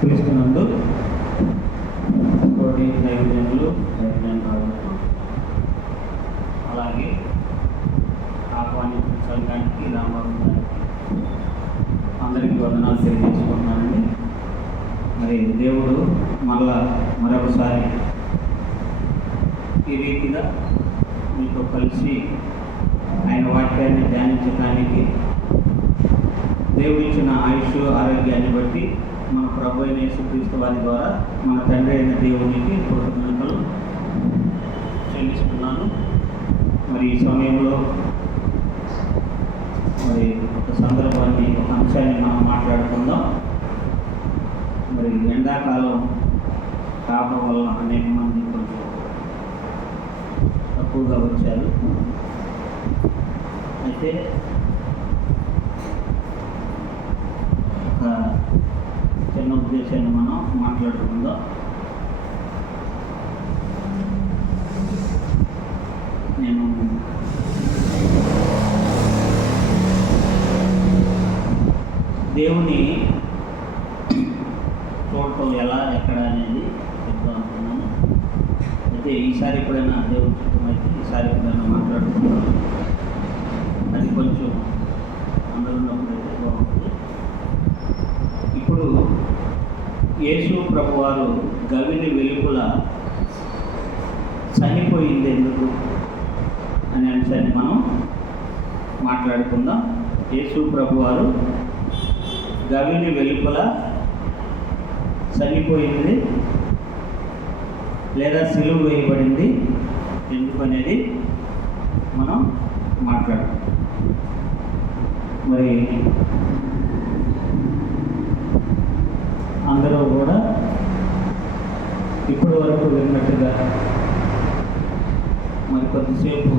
క్రీస్తునందు తోటి నైవేద్యములు అలాగే ఆహ్వానించిన సంఘానికి రామబాబు గారికి అందరికీ వందనాలు తెలియజేసుకుంటున్నానండి. మరి దేవుడు మరొకసారి ఈ రీతిగా మీతో కలిసి ఆయన వాక్యాన్ని ధ్యానించడానికి దేవుడిచ్చిన ఆయుష్ ఆరోగ్యాన్ని బట్టి మన ప్రభు అయిన యేసుక్రీస్తు వారి ద్వారా మన తండ్రి అయిన దేవునికి కృతజ్ఞతలు చెల్లిస్తున్నాను. మరి ఈ సమయంలో మరి ఒక సందర్భాన్ని, ఒక అంశాన్ని మనం మాట్లాడుకుందాం. మరి ఎండాకాలం కావడం వల్ల అనేక మంది కొంచెం తక్కువగా వచ్చారు. అయితే ఒక చిన్న ఉద్దేశాన్ని మనం మాట్లాడుకుందాం. నేను దేవుని చూడటం ఎలా ఎక్కడ అనేది చెప్తాం అనుకున్నాను. అయితే ఈసారి ఎప్పుడైనా దేవుని చిత్తం అయితే ఈసారి ఎప్పుడైనా మాట్లాడుకుంటాను. అది కొంచెం అందరూ ఉన్నప్పుడైతే బాగుంటుంది. ఇప్పుడు యేసు ప్రభువారు గవిని వెలుపల చనిపోయింది ఎందుకు అనే అంశాన్ని మనం మాట్లాడుకుందాం. యేసు ప్రభువారు గవిని వెలుపల చనిపోయింది లేదా సిలువ వేయబడింది ఎందుకు అనేది మనం మాట్లాడుకుందాం. మరి అందరూ కూడా ఇప్పటి వరకు విన్నట్టుగా మరి కొద్దిసేపు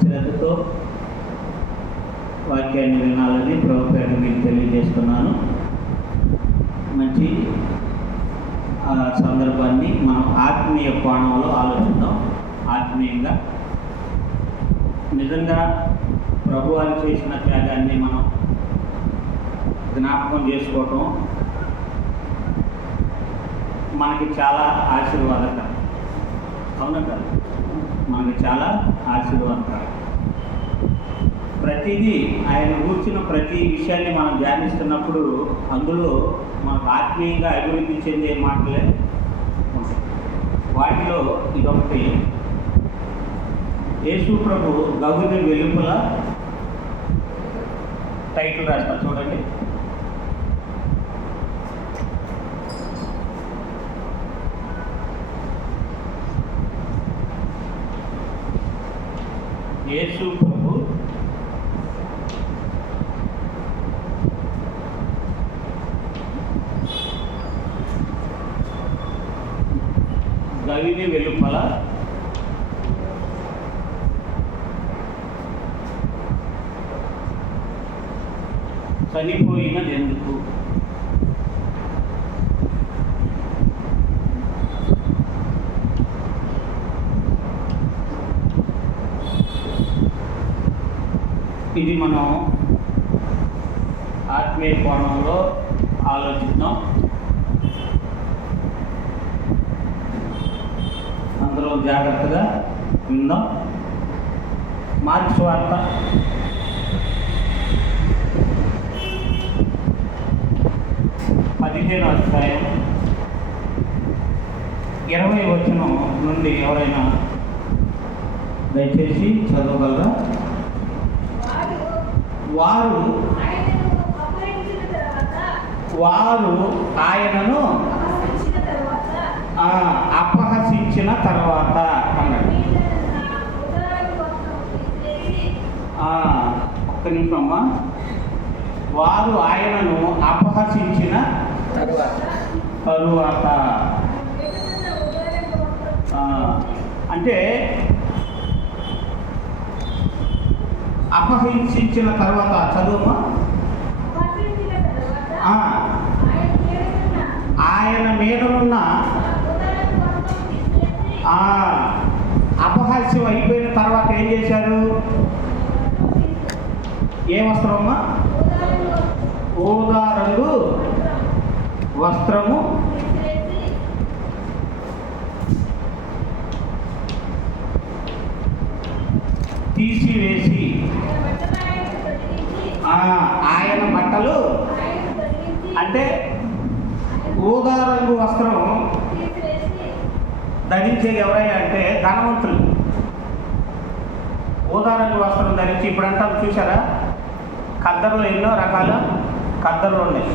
శ్రద్ధతో వాక్యాన్ని వినాలని ప్రభువుని మీకు తెలియజేస్తున్నాను. మంచి ఆ సందర్భాన్ని మనం ఆత్మీయ కోణంలో ఆలోచిద్దాం. ఆత్మీయంగా నిజంగా ప్రభువారు చేసిన త్యాగాన్ని మనం జ్ఞాపకం చేసుకోవటం మనకి చాలా ఆశీర్వాదకరం. అవునా కదా? మనకి చాలా ఆశీర్వాదకరం. ప్రతిదీ ఆయన కూర్చున్న ప్రతి విషయాన్ని మనం ధ్యానిస్తున్నప్పుడు అందులో మనకు ఆత్మీయంగా అభివృద్ధి చెందే మాటలే ఉంటాయి. వాటిలో ఇదొకటి. యేసు ప్రభు గవిని వెలుపల టైటిల్ రాస్తా చూడండి. యేసు ప్రభు గవిని వెలుపల చనిపోయినది ఎందుకు? ఇది మనం ఆత్మీయ కోణంలో ఆలోచిద్దాం. అందరూ జాగ్రత్తగా విందాం. మార్క్స్ వార్త 15వ అధ్యాయం 20వ వచనం నుండి ఎవరైనా దయచేసి చదవగలరా? వారు ఆయనను అపహసించిన తర్వాత అన్నాడు. ఒక్క నిమిషం అమ్మా. వారు ఆయనను అపహసించిన తరువాత అంటే అపహసించిన తర్వాత చదువుమా. ఆయన మీదనున్న అపహాస్యం అయిపోయిన తర్వాత ఏం చేశారు? ఏ వస్త్రం అమ్మా? ఊదా రంగు వస్త్రము తీసివేసి ఆయన బట్టలు, అంటే ఊదా రంగు వస్త్రం ధరించేది ఎవరైనా అంటే ధనవంతులు. ఊదా రంగు వస్త్రం ధరించి, ఇప్పుడు అంటారు చూసారా, ఖద్దరులు ఎన్నో రకాల ఖద్దరులు ఉన్నాయి.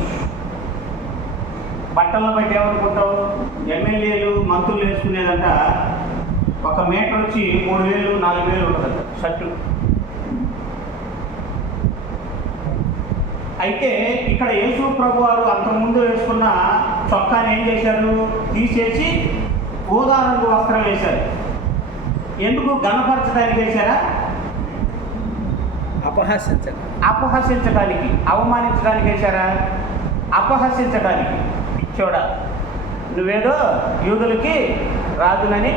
బట్టల్లో బట్టి ఏమనుకుంటావు? ఎమ్మెల్యేలు మంత్రులు వేసుకునేదంట 1 మీటర్ వచ్చి 3000 4000 ఉంటుందంట షర్టు. అయితే ఇక్కడ యేసు ప్రభు వారు అంతకుముందు వేసుకున్న చొక్కాని ఏం చేశారు? తీసేసి ఊదా రంగు వస్త్రం వేశారు. ఎందుకు? గణపరచడానికి వేశారా? అపహసించడానికి, అవమానించడానికి వేశారా? అపహసించడానికి. చూడ, నువ్వేదో యూదులకి రాజునని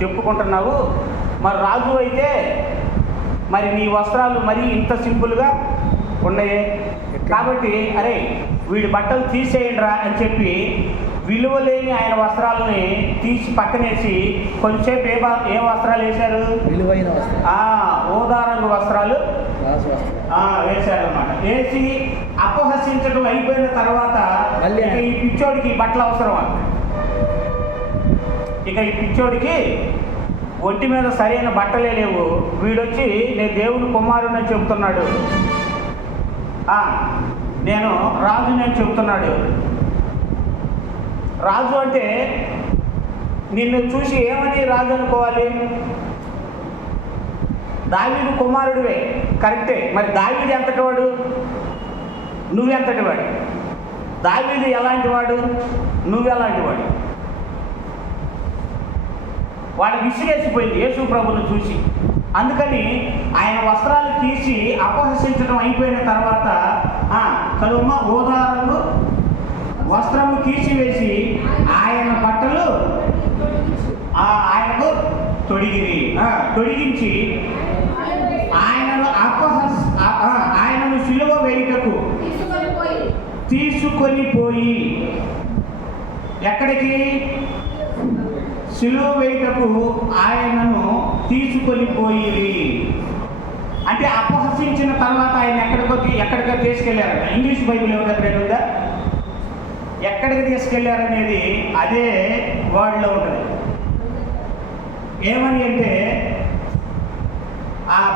చెప్పుకుంటున్నావు, మరి రాజు అయితే మరి నీ వస్త్రాలు మరీ ఇంత సింపుల్గా ఉన్నాయి, కాబట్టి అరే వీడి బట్టలు తీసేయండి రా అని చెప్పి విలువ లేని ఆయన వస్త్రాలని తీసి పక్కనేసి కొంచెంసేపు ఏ వస్త్రాలు వేశారు? విలువైన ఊదా రంగు వస్త్రాలు వేశారు అన్నమాట. వేసి అపహసించడం అయిపోయిన తర్వాత ఇక ఈ పిచ్చోడికి బట్టలు అవసరం అంట. ఇక ఈ పిచ్చోడికి ఒంటి మీద సరైన బట్టలే లేవు. వీడొచ్చి నేను దేవుని కుమారుని చెబుతున్నాడు, నేను రాజు నేను చెబుతున్నాడు. రాజు అంటే నిన్ను చూసి ఏమని రాజు అనుకోవాలి? దావీదు కుమారుడివే, కరెక్టే. మరి దావీదు ఎంతటి వాడు? నువ్వెంతటి వాడు? దావీదు ఎలాంటి వాడు? నువ్వెలాంటి వాడు? వాడు విసిగేసిపోయింది యేసు ప్రభువును చూసి. అందుకని ఆయన వస్త్రాలు తీసి అపహసించడం అయిపోయిన తర్వాత చదువుమ్మ, ఊదా రంగు వస్త్రము తీసివేసి ఆయన బట్టలు ఆయనకు తొడిగించి ఆయనను సిలువ వేయుటకు తీసుకొని పోయి, ఎక్కడికి? సిలువ వేయుటకు ఆయనను తీసుకొని పోయి. అంటే అపహసించిన తర్వాత ఆయన ఎక్కడికో తీసుకెళ్లారు. ఇంగ్లీష్ బైబిల్ ఏమిటంటే ఎక్కడికి తీసుకెళ్లారనేది అదే వర్డ్లో ఉంటుంది. ఏమని అంటే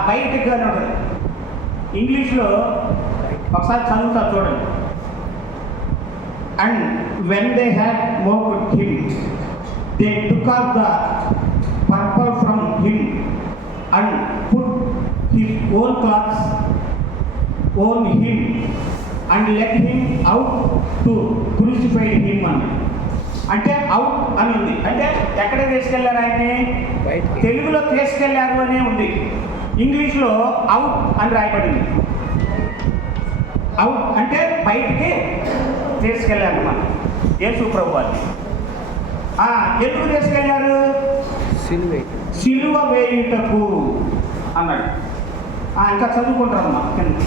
బయటకు అని ఉంటుంది. ఇంగ్లీష్లో ఒకసారి చదువుతా చూడండి. And when they had mocked him they took off the purple from him and put his own clothes on him and led him out to crucify him అని. అంటే అవుట్ అని ఉంది. అంటే ఎక్కడికి తీసుకెళ్లారు ఆయన్ని? తెలుగులో తీసుకెళ్లారు అనే ఉంది, ఇంగ్లీష్లో అవుట్ అని రాయబడింది. అవుట్ అంటే బయటికి తీసుకెళ్లారు మన యేసు ప్రభు వారిని. ఎందుకు తీసుకెళ్లారు? సిలువ వేయుటకు అన్నాడు. ఇంకా చదువుకుంటారమ్మా కింద.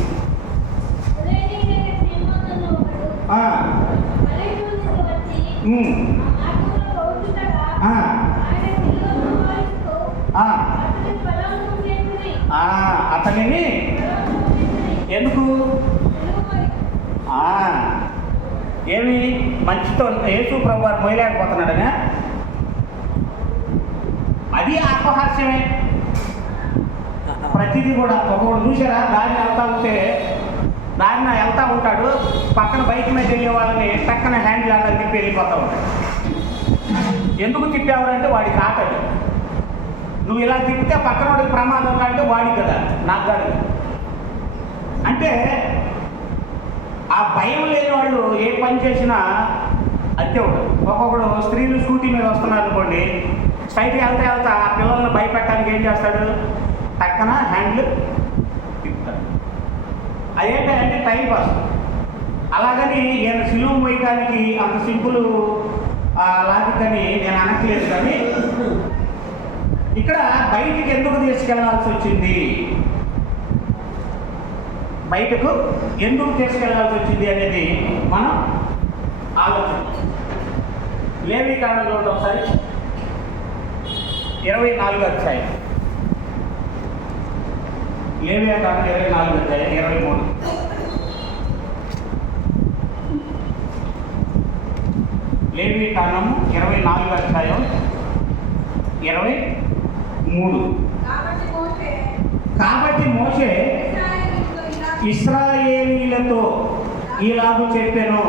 అతనిని ఎందుకు? ఏమి మంచితో యేసు ప్రభు వారు మోయలేకపోతున్నాడనే అది అపహాస్యమే. ప్రతిదీ కూడా ఒకడు చూసారా, దారిన వెళ్తా ఉంటాడు, పక్కన బైక్ మీద వెళ్ళే వాళ్ళని పక్కన హ్యాండిల్ అలా తిప్పి వెళ్ళిపోతూ ఉంటాడు. ఎందుకు తిప్పేవారంటే వాడికి ఆటది. నువ్వు ఇలా తిప్పితే పక్కన వాడికి ప్రమాదం కంటే వాడికి కదా, నాకు కాదు. అంటే ఆ భయం లేని వాళ్ళు ఏ పని చేసినా అంతే ఉంటుంది. ఒక్కొక్కడు స్త్రీలు స్కూటీ మీద వస్తున్నారు అనుకోండి, స్ట్రైట్గా వెళ్తా ఆ పిల్లల్ని భయపెట్టడానికి ఏం చేస్తాడు? పక్కన హ్యాండిల్ తిప్పుతాడు. అదేంటంటే టైం పాస్. అలాగని ఈయన సిలువ మోయటానికి అంత సింపుల్ లాజిక్ అని నేను అనట్లేదు, కానీ ఇక్కడ బయటికి ఎందుకు తీసుకెళ్లాల్సి వచ్చింది, బయటకు ఎందుకు తీసుకెళ్లాల్సి వచ్చింది అనేది మనం ఆలోచించాం. లేవీకాండంలో ఒకసారి 24వ అధ్యాయం, లేవీకాండం 24వ అధ్యాయం 23. లేవీకాండము 24వ అధ్యాయం 23. కాబట్టి మోషే ఇశ్రాయేలీలతో ఇలాగ చెప్పెను,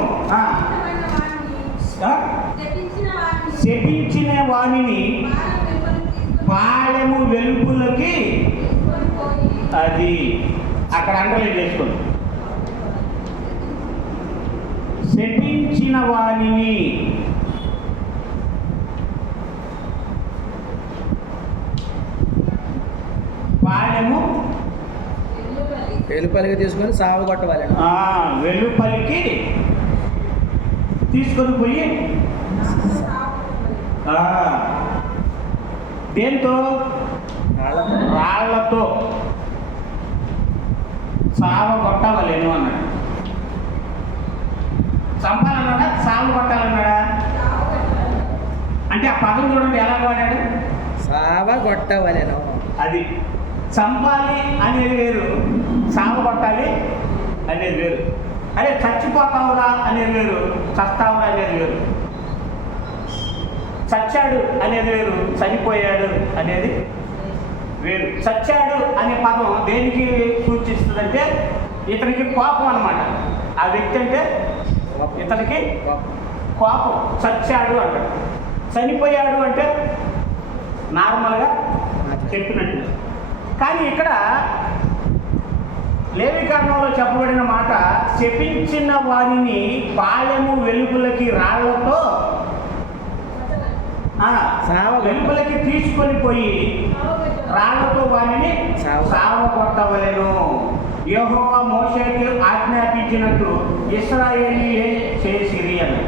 శపించిన వాణిని పాళెము వెలుపులకి, అది అక్కడ అండర్లైన్ చేసుకోండి, శపించిన వాణిని పాళెము వెలుపలికి తీసుకొని సావగొట్టవాలి, వెలుపలికి తీసుకొని పోయి దేంతో, రాళ్లతో సావగొట్టవలేను అన్నాడు. చంపాలన్నాడా సావగొట్టాలన్నాడా? అంటే ఆ పదం చూడండి ఎలా వాడాడు, సావగొట్టవలేను. అది చంపాలి అనేది వేరు, సావగొట్టాలి అనేది వేరు. అదే చచ్చిపోతావురా అనేది వేరు, చస్తావురా అనేది వేరు. చచ్చాడు అనేది వేరు, చనిపోయాడు అనేది వేరు. చచ్చాడు అనే పదం దేనికి సూచిస్తుందంటే ఇతనికి కోపం అన్నమాట. ఆ వ్యక్తి అంటే ఇతనికి కోపం. చచ్చాడు అంటాడు. చనిపోయాడు అంటే నార్మల్గా చెప్పినట్టు. కానీ ఇక్కడ లేవీకాండంలో చెప్పబడిన మాట, శపించిన వారిని పాళెము వెలుపులకి రాళ్లతో వెలుపులకి తీసుకొని పోయి రాళ్లతో వారిని సావగొట్టవలెను. యెహోవా మోషేకి ఆజ్ఞాపించినట్టు ఇశ్రాయేలీయే చేసిరి అని.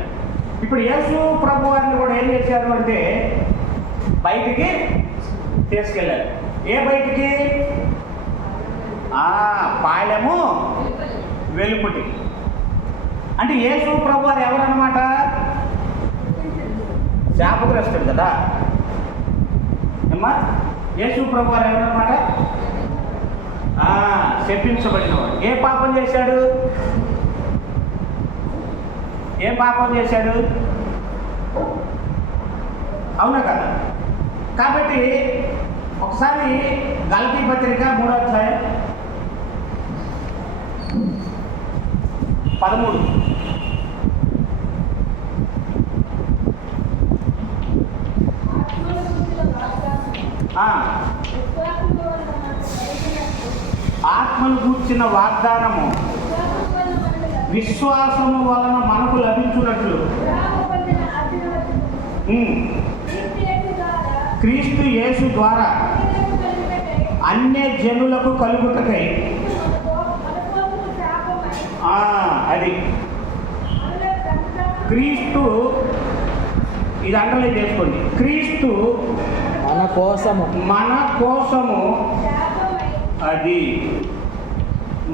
ఇప్పుడు యేసు ప్రభు వారిని కూడా ఏం చేశారు అంటే బయటికి తీసుకెళ్ళారు. ఏ బయటికి? పాళెము వెలుపుటి. అంటే యేసు ప్రభు వారు ఎవరన్నమాట? శాపగ్రస్తుడు కదా అమ్మా. యేసు ప్రభు వారు ఎవరన్నమాట? శపించబడినవాడు. ఏ పాపం చేశాడు? ఏం పాపం చేశాడు? అవునా కదా? కాబట్టి ఒకసారి గలతీ పత్రిక 3వ అధ్యాయం 13. ఆత్మను గూర్చిన వాగ్దానము విశ్వాసము వలన మనకు లభించున్నట్లు క్రీస్తు యేసు ద్వారా అన్య జనులకు కలుగుటకై, అది క్రీస్తు, ఇది అండర్లైన్ చేసుకోండి, క్రీస్తు మన కోసము అది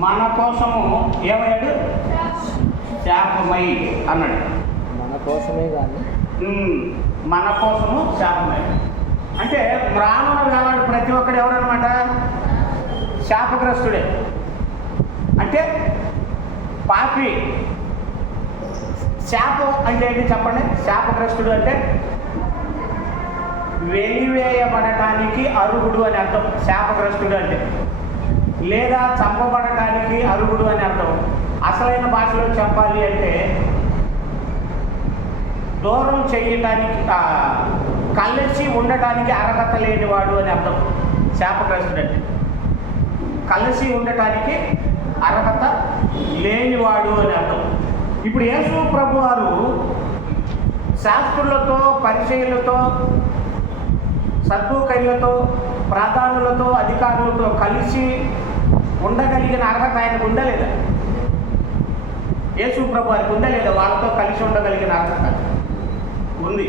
మన కోసము ఏమయ్యాడు? శాపమై అన్నాడు. మన కోసమే కానీ మన కోసము శాపమై అంటే రానున్న వేలాడు ప్రతి ఒక్కడు ఎవరన్నమాట? శాపగ్రస్తుడే. అంటే పాపి. శాపం అంటే ఏంటి చెప్పండి? శాపగ్రస్తుడు అంటే వెలివేయబడటానికి అర్హుడు అని అర్థం. శాపగ్రస్తుడు అంటే లేదా చంపబడటానికి అర్హుడు అని అర్థం. అసలైన భాషలో చెప్పాలి అంటే దూరం చేయటానికి, కలిసి ఉండటానికి అర్హత లేనివాడు అని అర్థం. శాపగ్రస్తుడు అంటే కలిసి ఉండటానికి అర్హత లేనివాడు అని అర్థం. ఇప్పుడు యేసు ప్రభు వారు శాస్త్రులతో, పరిచయులతో, సద్దుకైలతో, ప్రధానులతో, అధికారులతో కలిసి ఉండగలిగిన అర్హత ఆయనకు ఉండలేదా? యేసు ప్రభు వారికి ఉందా లేదా? వాళ్ళతో కలిసి ఉండగలిగిన అర్హత ఉంది.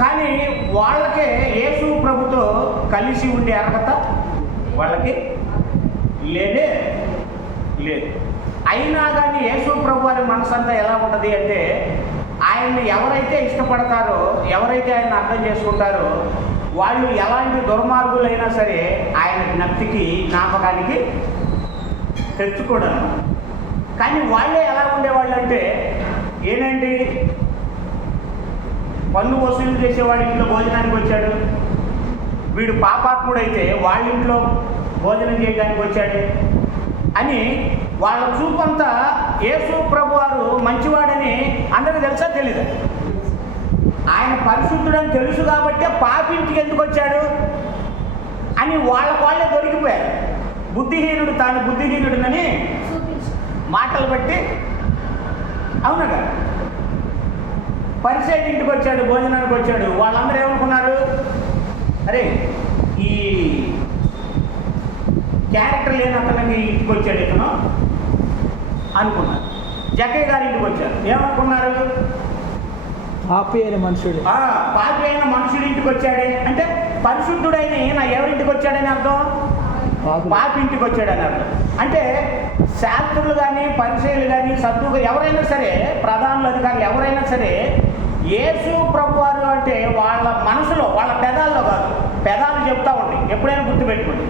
కానీ వాళ్ళకే యేసు ప్రభుతో కలిసి ఉండే అర్హత వాళ్ళకి లేదే లేదు. అయినా కానీ యేసు ప్రభు వారి మనసు అంతా ఎలా ఉంటుంది అంటే, ఆయన్ని ఎవరైతే ఇష్టపడతారో, ఎవరైతే ఆయన అర్థం చేసుకుంటారో, వాళ్ళు ఎలాంటి దుర్మార్గులైనా సరే ఆయన జ్ఞప్తికి జ్ఞాపకానికి తెచ్చుకోవడం. కానీ వాళ్ళే ఎలా ఉండేవాళ్ళు అంటే, ఏంటండి పన్ను వసూలు చేసేవాడి ఇంట్లో భోజనానికి వచ్చాడు, వీడు పాపాత్ముడైతే వాళ్ళ ఇంట్లో భోజనం చేయడానికి వచ్చాడు అని వాళ్ళ చూపంతా యేసు ప్రభు వారు మంచివాడని అందరికీ తెలుసా తెలీదా? ఆయన పరిశుద్ధుడని తెలుసు కాబట్టే పాపింటికి ఎందుకు వచ్చాడు అని వాళ్ళే దొరికిపోయారు. బుద్ధిహీనుడు తాను బుద్ధిహీనుడినని మాటలు బట్టి, అవునా కదా? పరిసయ్యుడి ఇంటికి వచ్చాడు, భోజనానికి వచ్చాడు. వాళ్ళందరూ ఏమనుకున్నారు? అరే ఈ క్యారెక్టర్ లేని అతనికి ఇంటికి వచ్చాడు ఇతను అనుకున్నారు. జక్కయ్య గారి ఇంటికి వచ్చారు, ఏమనుకున్నారు? పాపి అయిన మనుషుడు, పాపి అయిన మనుషుడి ఇంటికి వచ్చాడే అంటే పరిశుద్ధుడైన నా ఎవరింటికి వచ్చాడని అర్థం? పాపి ఇంటికి వచ్చాడని అర్థం. అంటే శాస్త్రులు కానీ పరిచయులు కానీ సద్దుగా ఎవరైనా సరే, ప్రధానులు అధికారులు ఎవరైనా సరే, యేసు ప్రభు వారు అంటే వాళ్ళ మనసులో, వాళ్ళ పెదాల్లో కాదు, పెదాలు చెప్తా ఉంటాయి. ఎప్పుడైనా గుర్తుపెట్టుకోండి,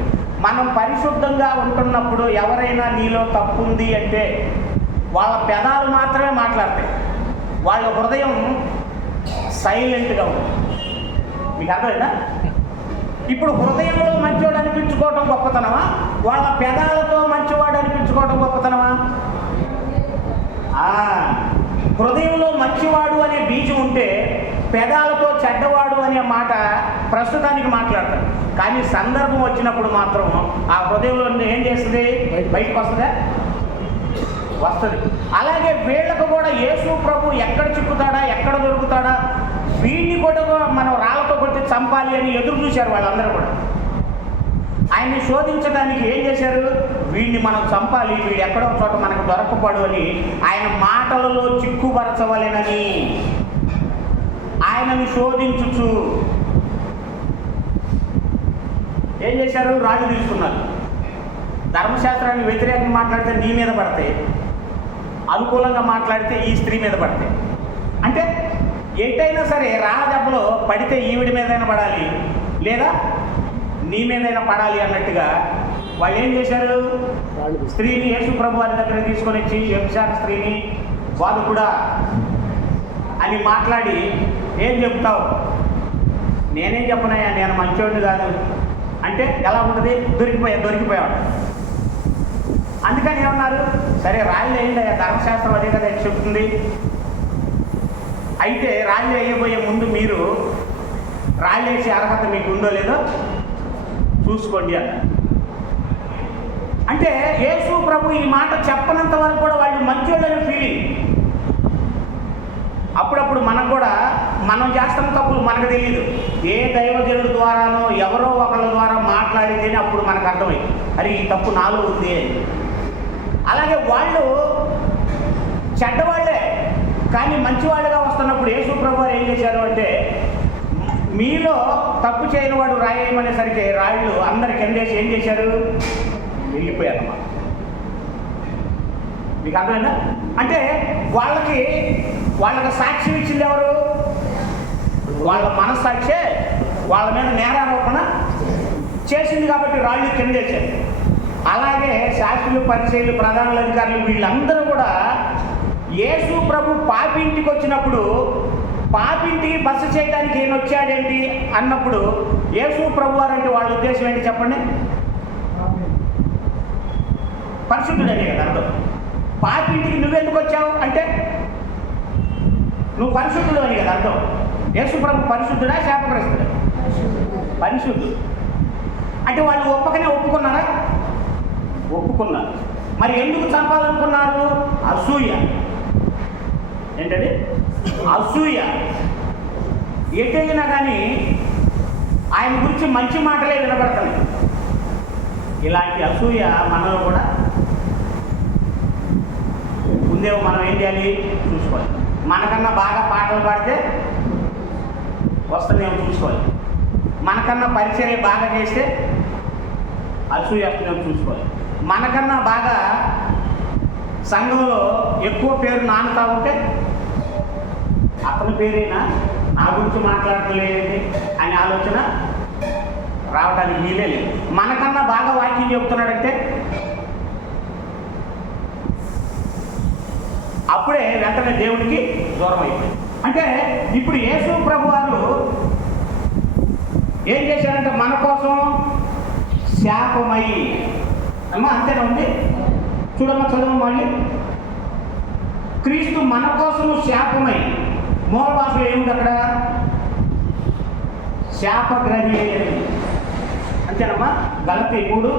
మనం పరిశుద్ధంగా ఉంటున్నప్పుడు ఎవరైనా నీలో తప్పు ఉంది అంటే వాళ్ళ పెదాలు మాత్రమే మాట్లాడతాయి, వాళ్ళ హృదయం సైలెంట్గా ఉంది. మీకు అర్థమైందా? ఇప్పుడు హృదయంలో మంచివాడు అనిపించుకోవటం గొప్పతనమా, వాళ్ళ పెదాలతో మంచివాడు అనిపించుకోవటం గొప్పతనమా? హృదయంలో మంచివాడు అనే బీజం ఉంటే పెదాలతో చెడ్డవాడు అనే మాట ప్రస్తుతానికి మాట్లాడతారు. కానీ సందర్భం వచ్చినప్పుడు మాత్రం ఆ హృదయంలో ఏం చేస్తుంది? బయటకు వస్తుందా? వస్తుంది. అలాగే వీళ్ళకు కూడా యేసు ప్రభు ఎక్కడ చిక్కుతాడా, ఎక్కడ దొరుకుతాడా, వీడిని కూడా మనం రాళ్ళతో కొట్టి చంపాలి అని ఎదురు చూశారు వాళ్ళందరూ కూడా. ఆయన్ని శోధించడానికి ఏం చేశారు? వీడిని మనం చంపాలి, వీడు ఎక్కడో చోట మనకు దొరకపడు అని ఆయన మాటలలో చిక్కుపరచవలెనని ఆయనని శోధించుచు ఏం చేశారు? రాళ్ళు తీసుకున్నారు. ధర్మశాస్త్రాన్ని వ్యతిరేకంగా మాట్లాడితే నీ మీద పడతాయి, అనుకూలంగా మాట్లాడితే ఈ స్త్రీ మీద పడతాయి. అంటే ఎటైనా సరే రాళ్ళ దెబ్బలో పడితే ఈవిడి మీదైనా పడాలి, లేదా నీ మీదైనా పడాలి అన్నట్టుగా వాళ్ళు ఏం చేశారు? స్త్రీని యేసు ప్రభు వారి దగ్గర తీసుకొని వచ్చి, వ్యభిచార స్త్రీని బాధకుడా అని మాట్లాడి, ఏం చెప్తావు? నేనేం చెప్పనయ్యా, నేను మంచోడిని కాదు అంటే ఎలా ఉంటుంది? దొరికిపోయాడు. అందుకని ఏమన్నారు? సరే రాళ్ళు వేయండి, ధర్మశాస్త్రం అదే కదా చెప్తుంది. అయితే రాళ్ళు వేయబోయే ముందు మీరు రాళ్ళు వేసే అర్హత మీకు ఉందో లేదో చూసుకోండి అన్న. అంటే యేసు ప్రభు ఈ మాట చెప్పనంత వరకు కూడా వాళ్ళు మంచోళ్ళని ఫీలింగ్. అప్పుడప్పుడు మనకు కూడా మనం చేస్తున్న తప్పులు మనకు తెలియదు. ఏ దైవజనుడి ద్వారానో ఎవరో ఒకళ్ళ ద్వారా మాట్లాడితేనే అప్పుడు మనకు అర్థమైంది, అరే ఈ తప్పు నాలో ఉంది అని. అలాగే వాళ్ళు చెడ్డవాళ్లే కానీ మంచివాళ్ళుగా వస్తున్నప్పుడు యేసు ప్రభు ఏం చేశారు అంటే, మీలో తప్పు చేయని వాడు రాయేయమనేసరికి రాళ్ళు అందరి కిందేసి ఏం చేశారు? వెళ్ళిపోయారన్నమాట. మీకు అర్థమైందా? అంటే వాళ్ళకి సాక్ష్యం ఇచ్చింది ఎవరు? వాళ్ళ మనస్సాక్షే వాళ్ళ మీద నేరారోపణ చేసింది కాబట్టి రాళ్ళు కిందేశారు. అలాగే శాస్త్రులు, పరిచయులు, ప్రధానుల అధికారులు వీళ్ళందరూ కూడా యేసు ప్రభు పాపింటికి వచ్చినప్పుడు, పాపింటికి బస చేయడానికి ఈయన వచ్చాడేంటి అన్నప్పుడు యేసు ప్రభు వారు అంటే వాళ్ళ ఉద్దేశం ఏంటి చెప్పండి? పరిశుద్ధుడనే కదా అర్థం. పాపింటికి నువ్వెందుకు వచ్చావు అంటే నువ్వు పరిశుద్ధుడు అని కదా అర్థం. యేసు ప్రభు పరిశుద్ధుడా, శాపగ్రస్తుడా? పరిశుద్ధుడు. అంటే వాళ్ళు ఒప్పుకున్నారా? ఒప్పుకున్నారు. మరి ఎందుకు చంపాలనుకున్నారు? అసూయ. ఏంటది? అసూయ. ఎటైనా కానీ ఆయన గురించి మంచి మాటలే వినబడతాయి. ఇలాంటి అసూయ మనలో కూడా ఏం చేయాలి? చూసుకోవాలి. మనకన్నా బాగా పాటలు పాడితే వస్తుందేమో చూసుకోవాలి. మనకన్నా పరిచర్య బాగా చేస్తే అసూయ వస్తుందేమో చూసుకోవాలి. మనకన్నా బాగా సంఘంలో ఎక్కువ పేరు నానుతా ఉంటే అతని పేరేనా నా గురించి మాట్లాడలేదండి అనే ఆలోచన రావడానికి వీలే లేదు. మనకన్నా బాగా వాక్యం చెబుతున్నాడంటే అప్పుడే వెంటనే దేవుడికి దూరం అయిపోయింది. అంటే ఇప్పుడు యేసు ప్రభు వారు ఏం చేశారంటే మన కోసం శాపమై, అమ్మా అంతేనా ఉంది? చూడమ్మా, చదువు మళ్ళీ. క్రీస్తు మన కోసం శాపమై, మూల భాషలో ఏముంది అక్కడ? శాపగ్రహి అని. అంతేనమ్మా? గలతీ 3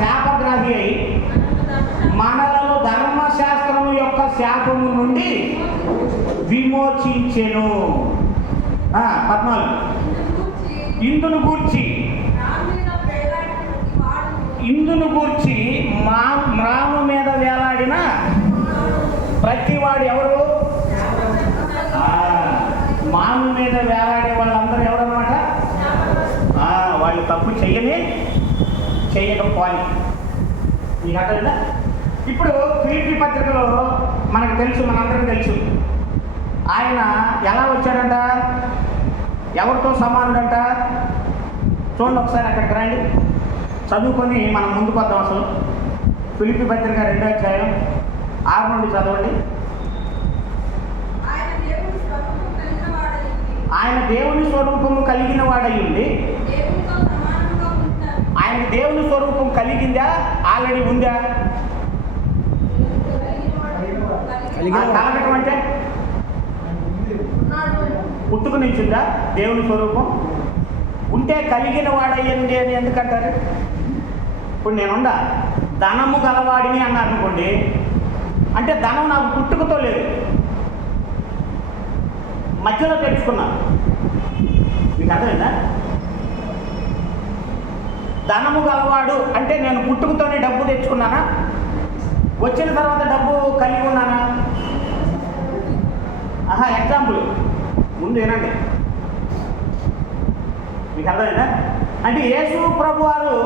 శాపగ్రహి అయి మనలను ధర్మశాస్త్రము యొక్క శాపము నుండి విమోచించెను. 14 ఇందును గూర్చి మ్రాము మీద వేలాడిన ప్రతివాడు ఎవరు? మాము మీద వేలాడే వాళ్ళందరూ ఎవరన్నమాట? వాళ్ళు తప్పు చేయకపోవాలి. మీకు అర్థమైందా? ఇప్పుడు ఫిలిప్పీ పత్రికలో మనకు తెలుసు, మనందరికీ తెలుసు, ఆయన ఎలా వచ్చాడంట? ఎవరితో సమానుడంట? చూడండి ఒకసారి, అక్కడికి రండి, చదువుకొని మనం ముందుకు వద్దాం. అసలు ఫిలిప్పీ పత్రిక 2వ అధ్యాయం 6 నుండి చదవండి. ఆయన దేవుని స్వరూపము కలిగిన వాడయ్యుండి, ఆయనకి దేవుని స్వరూపం కలిగిందా? ఆల్రెడీ ఉందా? కలగటం అంటే పుట్టుక నుంచి ఉందా దేవుని స్వరూపం? ఉంటే కలిగిన వాడయ్యండి అని ఎందుకంటారు? ఇప్పుడు నేనుండా ధనము గలవాడిని అన్నారు అనుకోండి, అంటే ధనం నాకు పుట్టుకతో లేదు, మధ్యలో తెలుసుకున్నా. మీకు అర్థమైందా? ధనము గలవాడు అంటే నేను పుట్టుకతోనే డబ్బు తెచ్చుకున్నానా? వచ్చిన తర్వాత డబ్బు కలిగి ఉన్నానా? ఎగ్జాంపుల్ ముందు వినండి, మీకు అర్థమైందా? అంటే యేసు ప్రభు వారు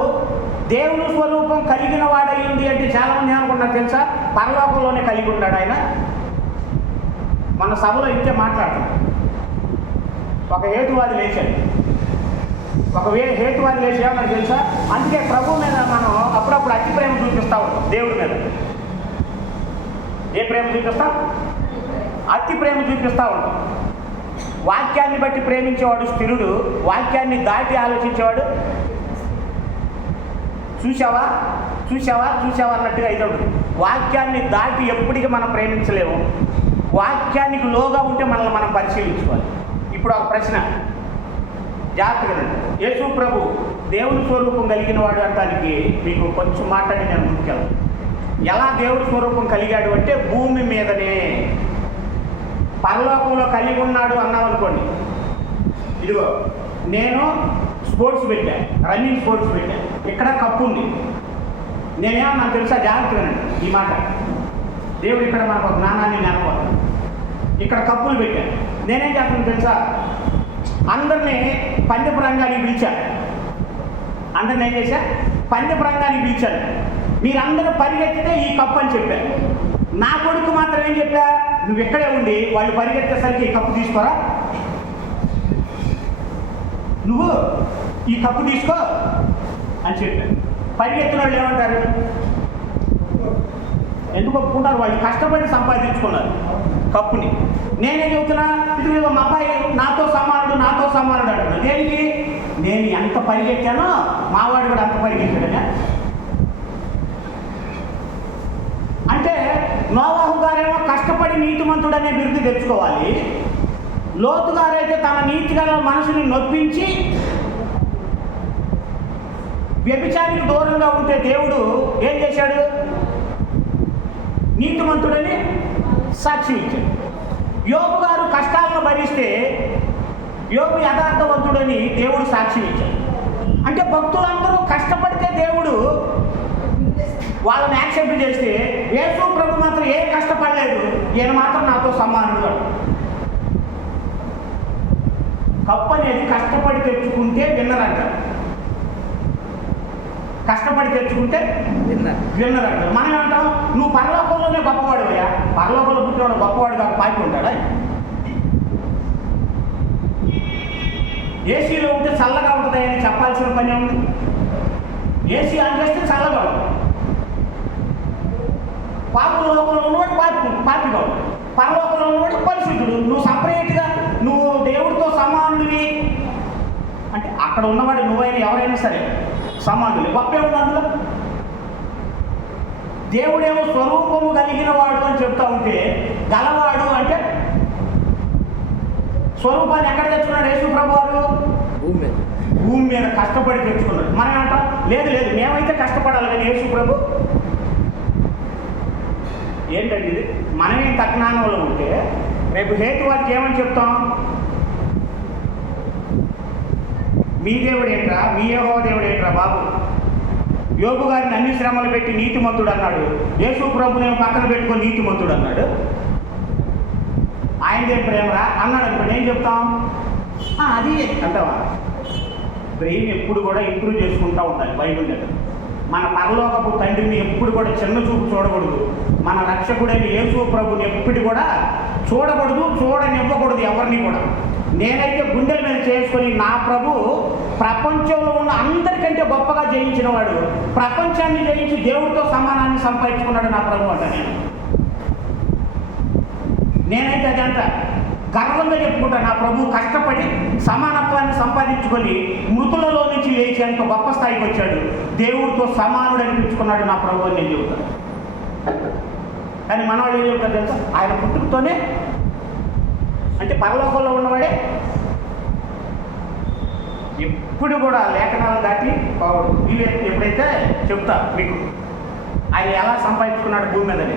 దేవుని స్వరూపం కలిగిన వాడయ్యింది అంటే చాలామంది ఏమనుకుంటున్నారు తెలుసా? పరలోకంలోనే కలిగి ఉన్నాడు ఆయన. మన సభలో ఇంతే మాట్లాడతాం. ఒక హేతువాది లేచాడు, హేతువాది లేచామో నాకు తెలుసా? అందుకే ప్రభు మీద మనం అప్పుడప్పుడు అతి ప్రేమ చూపిస్తూ ఉంటాం. దేవుడి మీద ఏ ప్రేమ చూపిస్తాం? అతి ప్రేమ చూపిస్తూ ఉంటాం. వాక్యాన్ని బట్టి ప్రేమించేవాడు స్థిరుడు, వాక్యాన్ని దాటి ఆలోచించేవాడు చూసావా అన్నట్టుగా అవుతాడు. వాక్యాన్ని దాటి ఎప్పటికీ మనం ప్రేమించలేము. వాక్యానికి లోగా ఉంటే మనల్ని మనం పరిశీలించుకోవాలి. ఇప్పుడు ఒక ప్రశ్న, జాగ్రత్తగా యేసు ప్రభు దేవుని స్వరూపం కలిగిన వాడు అంటానికి మీకు కొంచెం మాట్లాడి నేను ముందుకెళ్ళాను. ఎలా దేవుడి స్వరూపం కలిగాడు అంటే భూమి మీదనే. పరలోకంలో కలిగి ఉన్నాడు అన్నాం అనుకోండి, ఇదిగో నేను స్పోర్ట్స్ పెట్టాను, రన్నింగ్ స్పోర్ట్స్ పెట్టాను, ఇక్కడ కప్పు ఉంది. నేనేమన్నా తెలుసా? జాగ్రత్తగానండి ఈ మాట. దేవుడు ఇక్కడ మనకు ఒక జ్ఞానాన్ని నేర్పడతాను. ఇక్కడ కప్పులు పెట్టాను. నేనేం చేస్తాను తెలుసా? అందరినీ పందెపు రంగానికి పిలిచాను. అందరిని ఏం చేశా? పందెపు రంగానికి పిలిచాను. మీరందరూ పరిగెత్తితే ఈ కప్పు అని చెప్పారు. నా కొడుకు మాత్రం ఏం చెప్పా? నువ్వు ఇక్కడే ఉండి వాళ్ళు పరిగెత్తేసరికి ఈ కప్పు తీసుకోరా, నువ్వు ఈ కప్పు తీసుకో అని చెప్పాను. పరిగెత్తిన వాళ్ళు ఏమంటారు? ఎందుకు ఒప్పుకుంటారు? వాళ్ళు కష్టపడి సంపాదించుకున్నారు కప్పుని. నేనే చెబుతున్నా, ఇది మా అబ్బాయి నాతో సమానుడు అంటున్నాడు. దేనికి? నేను ఎంత పరిగెత్తానో మావాడు కూడా అంత పరిగెత్తాడనే. అంటే నోవాహు గారేమో కష్టపడి నీతిమంతుడనే బిరుదు తెచ్చుకోవాలి. లోతు గారైతే తన నీతి గల మనసుని నొప్పించి వ్యభిచారికి దూరంగా ఉంటే దేవుడు ఏం చేశాడు? నీతిమంతుడని సాక్షి ఇచ్చాడు. యోబు గారు కష్టాలను భరిస్తే యోబు యథార్థవంతుడని దేవుడు సాక్షి ఇచ్చాడు. అంటే భక్తులందరూ కష్టపడితే దేవుడు వాళ్ళని యాక్సెప్ట్ చేస్తే యేసు ప్రభు మాత్రం ఏ కష్టపడలేదు, ఈయన మాత్రం నాతో సమానుడు అని. కప్పు అనేది కష్టపడి తెచ్చుకుంటే విన్నర్ అంటారు, కష్టపడి తెచ్చుకుంటే విన్నర్ అంటారు. మనం ఏమంటాం, నువ్వు పరలోకంలోనే గొప్పవాడు అయ్యా, పరలోకంలో పుట్టినవాడు గొప్పవాడు కాక పాకి ఉంటాడా? ఏసీలో ఉంటే చల్లగా ఉంటుంది అని చెప్పాల్సిన పని ఉంది. ఏసీ ఆన్ చేస్తే చల్లగా ఉంటుంది. పాపుల లోకంలో ఉన్నవాడు పాపిగా ఉంటుంది, పరలోకంలో ఉన్నవాడు పరిశుద్ధుడు. నువ్వు సపరేట్గా నువ్వు దేవుడితో సమానుడివి అంటే అక్కడ ఉన్నవాడు నువ్వైనా ఎవరైనా సరే సమానులే. గొప్పే ఉంది అందులో. దేవుడేమో స్వరూపము కలిగిన వాడు అని చెప్తా ఉంటే, గలవాడు అంటే స్వరూపాన్ని ఎక్కడ తెచ్చుకున్నాడు యేసు ప్రభు వారు? భూమి మీద కష్టపడి తెచ్చుకున్నాడు. మనం అంటాం లేదు లేదు మేమైతే కష్టపడాలి కానీ యేసు ప్రభు ఏంటండి ఇది? మనమే తజ్ఞానంలో ఉంటే రేపు హేతువారికి ఏమని చెప్తాం? మీ దేవుడు ఏంట్రా, మీ యెహోవా దేవుడు ఏంట్రా బాబు? యోబు గారిని అన్ని శ్రమలు పెట్టి నీతిమంతుడు అన్నాడు, యేసు ప్రభునేమో పక్కన పెట్టుకొని నీతిమంతుడు అన్నాడు. ఆయనదే ప్రేమరా అన్నాడు అనుకోండి, ఏం చెప్తాం? అది అంటావా? బ్రెయిన్ ఎప్పుడు కూడా ఇంప్రూవ్ చేసుకుంటూ ఉండాలి. బైబిల్ దగ్గర మన పరలోకపు తండ్రిని ఎప్పుడు కూడా చిన్న చూపు చూడకూడదు. మన రక్షకుడైన యేసు ప్రభుని ఎప్పుడు కూడా చూడకూడదు, చూడనివ్వకూడదు ఎవరిని కూడా. నేనైతే గుండెల మీద చేసుకొని నా ప్రభు ప్రపంచంలో ఉన్న అందరికంటే గొప్పగా జయించిన వాడు, ప్రపంచాన్ని జయించి దేవుడితో సమానాన్ని సంపాదించుకున్నాడు నా ప్రభు అంట. నేనైతే అదంట గర్వంగా చెప్పుకుంటా, నా ప్రభు కష్టపడి సమానత్వాన్ని సంపాదించుకొని మృతులలో నుంచి లేచేంత గొప్ప స్థాయికి వచ్చాడు, దేవుడితో సమానుడు అనిపించుకున్నాడు నా ప్రభు అని నేను చెబుతాను. కానీ మన వాళ్ళు ఏం చెబుతారు తెలుసా? ఆయన పుట్టుకతోనే అంటే పరలోకంలో ఉన్నవాడే ఎప్పుడు కూడా లేఖనాలు దాటి పోవడు. వీళ్ళు ఎప్పుడైతే చెప్తా మీకు ఆయన ఎలా సంపాదించుకున్నాడు భూమి మీదని.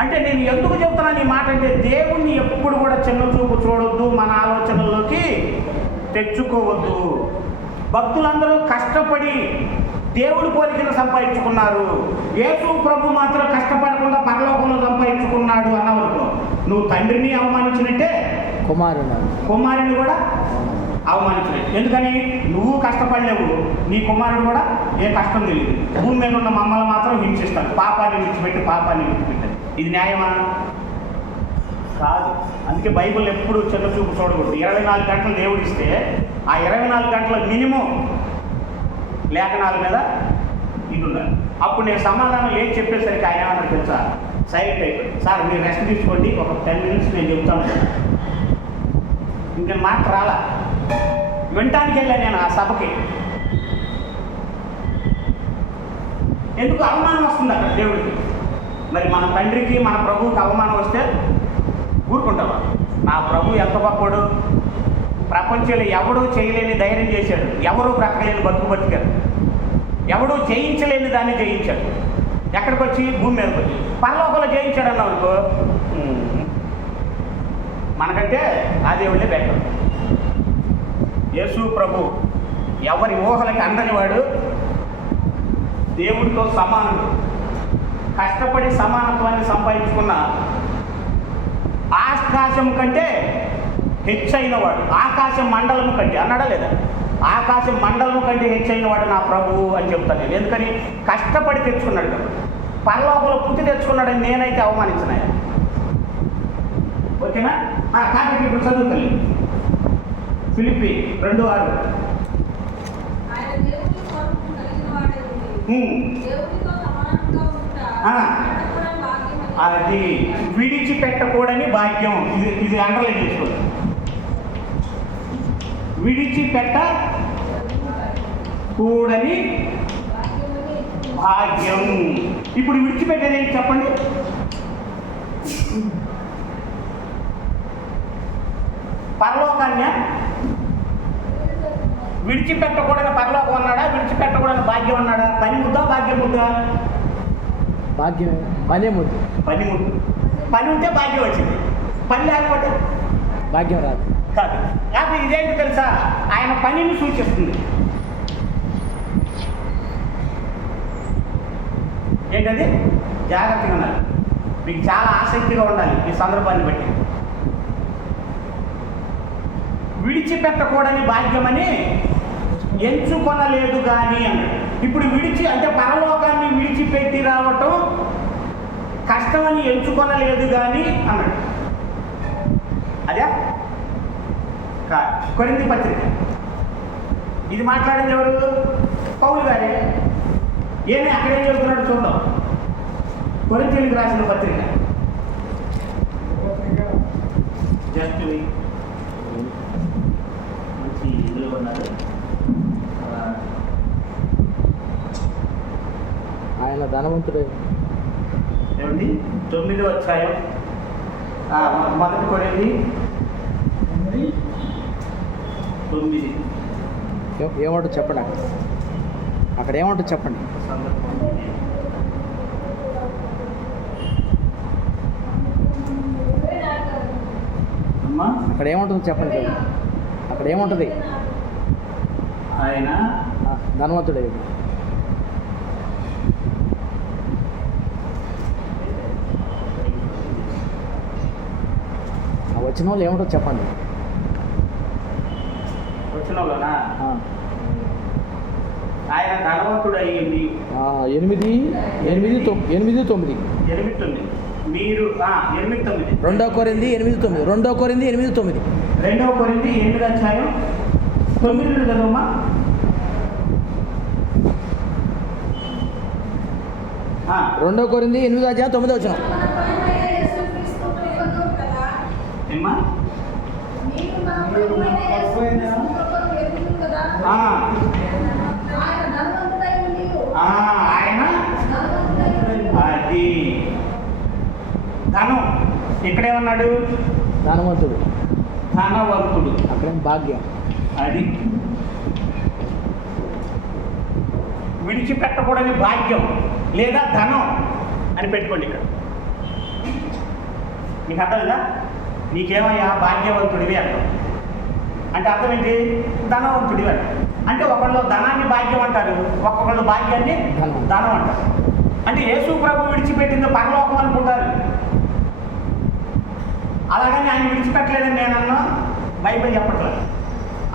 అంటే నేను ఎందుకు చెప్తున్నాను ఈ మాట అంటే, దేవుణ్ణి ఎప్పుడు కూడా చిన్న చూపు చూడొద్దు, మన ఆలోచనల్లోకి తెచ్చుకోవద్దు. భక్తులందరూ కష్టపడి దేవుడి పోలికను సంపాదించుకున్నారు, యేసు ప్రభు మాత్రం కష్టపడకుండా పరలోకంలో సంపాదించుకున్నాడు అన్నవరకు నువ్వు తండ్రిని అవమానించినట్టే, కుమారుని కూడా అవమానించినట్టు. ఎందుకని? నువ్వు కష్టపడలేవు, నీ కుమారుడు కూడా ఏ కష్టం తెలియదు. భూమి మీద ఉన్న మమ్మల్ని మాత్రం హింసిస్తాడు, పాపాన్ని విడిచిపెట్టి పాపాన్ని విడిచిపెట్టాడు. ఇది న్యాయమా? కాదు. అందుకే బైబిల్ ఎప్పుడు చిన్న చూపు చూడకూడదు. 24 గంటలు దేవుడు ఇస్తే ఆ 24 గంటల మినిమం లేఖనాల మీద ఇది ఉండాలి. అప్పుడు నేను సమాధానం ఏం చెప్పేసరికి ఆయన ఏమన్నా తెలుసా? సైలెంట్ అయిపోయి, సార్ మీరు రెస్ట్ తీసుకోండి, ఒక 10 మినిట్స్ నేను చెప్తాను. ఇంక మాట రాలా. వినటానికి వెళ్ళాను నేను ఆ సభకి. ఎందుకు? అవమానం వస్తుంది అక్కడ దేవుడికి. మరి మన తండ్రికి మన ప్రభువుకి అవమానం వస్తే ఊరుకుంటావా? నా ప్రభు ఎంత గొప్పడు, ప్రపంచంలో ఎవడూ చేయలేని ధైర్యం చేశాడు, ఎవరూ బ్రతకలేని బతికారు, ఎవడూ జయించలేని దాన్ని జయించాడు. ఎక్కడికి వచ్చి? భూమి మీదకి వచ్చి. పరలోకంలో జయించాడు అన్నావు అనుకో, మనకంటే ఆ దేవుళ్ళే బెటర్. యేసు ప్రభు ఎవరి ఊహలకి అందని వాడు, దేవుడితో సమానుడు, కష్టపడి సమానత్వాన్ని సంపాదించుకున్న ఆకాశం కంటే హెచ్చైన వాడు, ఆకాశం మండలము కంటే అన్నాడా లేదా? ఆకాశం మండలము కంటే హెచ్చైన వాడు నా ప్రభువు అని చెప్తాను నేను. ఎందుకని? కష్టపడి తెచ్చుకున్నాడు కదా. పరలోకంలో పుట్టి తెచ్చుకున్నాడని నేనైతే అవమానించిన. ఓకేనా? కాబట్టి ఇప్పుడు చదువుతాను. ఫిలిప్పీ 2:6. అది విడిచిపెట్టకూడని భాగ్యం. ఇది అండర్లైన్ చేసుకోండి. విడిచిపెట్టకూడని భాగ్యం. ఇప్పుడు విడిచిపెట్టేది ఏంటి చెప్పండి? పరలోకాన్ని విడిచిపెట్టకూడని పరలోకం అన్నాడా? విడిచిపెట్టకూడని భాగ్యం అన్నాడా? పని ముద్దా భాగ్యం ముద్దా? భాగ్యం. పని ముద్దు. పని ముద్దు. పని ఉంటే భాగ్యం వచ్చింది, పని లేకపోతే భాగ్యం రాదు. కాదు. కాబట్టి ఇదేంటి తెలుసా? ఆయన పనిని సూచిస్తుంది. ఏంటది? జాగ్రత్తగా ఉండాలి. మీకు చాలా ఆసక్తిగా ఉండాలి ఈ సందర్భాన్ని బట్టి. విడిచిపెట్టకూడని భాగ్యమని ఎంచుకొనలేదు కానీ అన్నాడు. ఇప్పుడు అంటే పరలోకాన్ని విడిచిపెట్టి రావటం కష్టమని ఎంచుకొనలేదు కానీ అన్నాడు. అదే కొరింథీ పత్రిక. ఇది మాట్లాడింది ఎవరు? పౌలు గారే. ఏమి అక్కడేం చెబుతున్నాడు చూద్దాం. కొరింథీయులకు రాసిన పత్రిక. జస్ట్ మంచి ఇందులో ఉన్నారు. ఆయన ధనవంతుడే. ఏమండి? 9వ అధ్యాయం మొదటి కొరింథీ 9. ఏమంటో చెప్పండి. అక్కడ ఏమంటో చెప్పండి. అక్కడ ఏముంటుందో చెప్పండి. అక్కడ ఏముంటుంది? ఆయన ధనవంతుడే. వచ్చిన వాళ్ళు ఏముంటో చెప్పండి. వచ్చిన వాళ్ళనా? ఆయన ధనవంతుడు అయ్యింది. 8:9 మీరు 8:9 2 కొరింథీ 8:9 2 కొరింథీ 8:9 2వ కొరింథీ 8వ అధ్యాయం 9 చదవమ్మా. రెండో కొరింథీ 8వ అధ్యాయం 9వ వచనం. ఏమ్మా? ఆయన అది ధనం. ఇక్కడేమన్నాడు? ధనవంతుడు. అక్కడేం భాగ్యం. అది విడిచిపెట్టకూడని భాగ్యం లేదా ధనం అని పెట్టుకోండి. ఇక్కడ మీకు అర్థమైందా? నీకేమయ్యా భాగ్యవంతుడివి అంటాం అంటే అర్థం ఏంటి? ధనవంతుడివి అంటాం. అంటే ఒకళ్ళు ధనాన్ని భాగ్యం అంటారు, ఒక్కొక్కళ్ళు భాగ్యాన్ని ధనం అంటారు. అంటే యేసు ప్రభు విడిచిపెట్టింది పరలోకం అనుకుంటారు. అలాగని ఆయన విడిచిపెట్టలేదని నేనన్నా బైబిల్ చెప్పట్లేదు.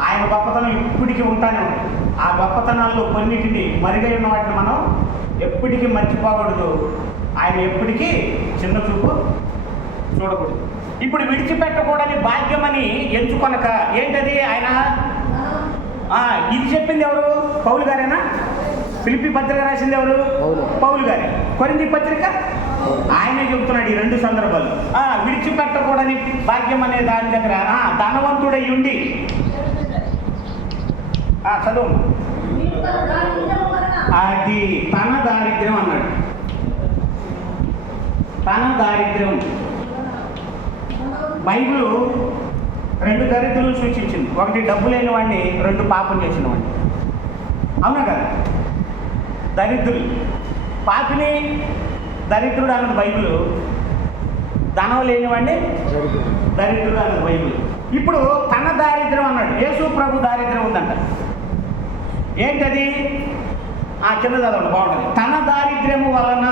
ఆయన గొప్పతనం ఇప్పటికీ ఉంటానే ఉంది. ఆ గొప్పతనాల్లో కొన్నిటిని మరుగై ఉన్న వాటిని మనం ఎప్పటికీ మర్చిపోకూడదు. ఆయన ఎప్పటికీ చిన్న చూపు చూడకూడదు. ఇప్పుడు విడిచిపెట్టకూడని భాగ్యమని ఎంచుకొనక ఏంటది? ఆయన ఇది చెప్పింది ఎవరు? పౌలు గారేనా? ఫిలిప్పీ పత్రిక రాసింది ఎవరు? పౌలు గారే. కొరింథీ పత్రిక ఆయనే చెబుతున్నాడు ఈ 2 సందర్భాలు. విడిచిపెట్టకూడని భాగ్యం అనే దాని దగ్గర ధనవంతుడై ఉండి చదువు. అది తన దారిద్ర్యం అన్నాడు. తన దారిద్ర్యం. బైబిల్ 2 దరిద్రులు సూచించింది. ఒకటి డబ్బు లేని వాడిని, 2 పాపం చేసిన వాడిని. అవునా కదా? దరిద్రులు. పాపిని దరిద్రుడు అన్నది బైబిల్, ధనం లేని వాడిని దరిద్రుడు అన్నది బైబిల్. ఇప్పుడు తన దారిద్ర్యం అన్నాడు. యేసు ప్రభు దారిద్ర్యం ఉందంట. ఏంటది? కింద చదవండి, బాగుంటుంది. తన దారిద్ర్యము వలన,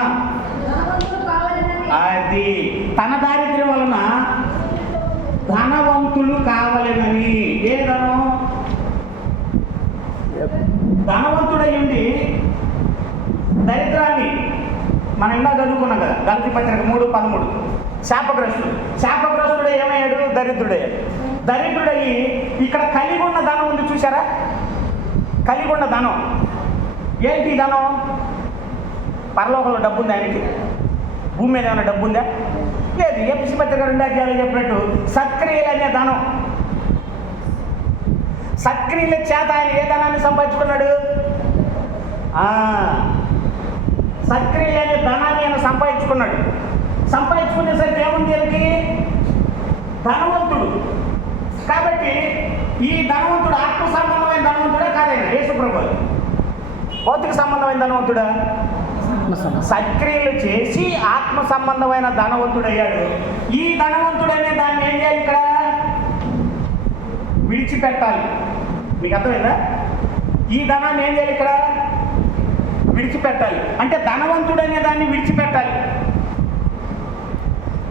అది తన దారిద్ర్యం వలన ధనవంతులు కావాలని. ఏ ధనం? ధనవంతుడయ్యుండి దరిద్రాన్ని మనం ఇలా చదువుకున్నాం కదా, గలతీ పత్రిక 3:13. శాపగ్రస్తుడు ఏమయ్యాడు? దరిద్రుడయ్యాడు. దరిద్రుడయ్యి ఇక్కడ కలిగి ఉన్న ధనం ఉంది చూసారా? కలిగి ఉన్న ధనం ఏంటి? ధనం పరలోకంలో డబ్బు ఉంది ఆయనకి. భూమి మీద ఏమైనా డబ్బు ఉందా? లేదు. ఎఫెసీ పత్రిక 2వ అధ్యాయంలో చెప్పినట్టు సత్క్రియలు అనే ధనం. సత్క్రియల చేత ఆయన ఏ ధనాన్ని సంపాదించుకున్నాడు? సత్క్రియలు అనే ధనాన్ని ఆయన సంపాదించుకున్నాడు. సంపాదించుకునేసరికి ఏముంది? ఆయనకి ధనవంతుడు. కాబట్టి ఈ ధనవంతుడు ఆత్మ సంబంధమైన ధనవంతుడా కాదైనా? యేసుప్రభు భౌతిక సంబంధమైన ధనవంతుడా? సత్క్రియలు చేసి ఆత్మ సంబంధమైన ధనవంతుడయ్యాడు. ఈ ధనవంతుడు అనే దాన్ని ఏం చేయాలి? ఇక్కడ విడిచిపెట్టాలి. మీకు అర్థమైందా? ఈ ధనాన్ని ఏం చేయాలి? ఇక్కడ విడిచిపెట్టాలి. అంటే ధనవంతుడు అనే దాన్ని కష్టాన్ని విడిచిపెట్టాలి.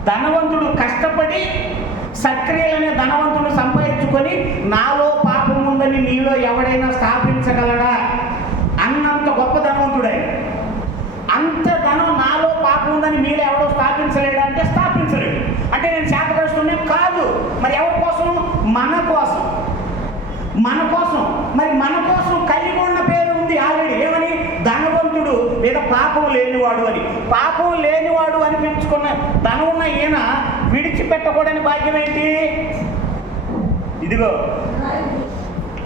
ధనవంతుడు కష్టపడి సక్రియలనే ధనవంతుడు సంపాదించుకొని నాలో పాపం ఉందని నీలో ఎవడైనా స్థాపించగలడా అన్నంత గొప్ప ధనవంతుడే. అంత ధనం నాలో పాపం ఉందని మీలో ఎవడో స్థాపించలేడా అంటే స్థాపించలేడు. అంటే నేను శాపగ్రస్తునే కాదు. మరి ఎవరి కోసం? మన కోసం. మన కోసం. మరి మన కోసం కలిగి ఉన్న పేరు ఉంది ఆల్రెడీ. ఏమని? ధనవంతుడు లేదా పాపం లేనివాడు అని. పాపం లేనివాడు అనిపించుకున్న ధనం ఉన్న ఈయన విడిచిపెట్టకూడని భాగ్యం ఏంటి? ఇదిగో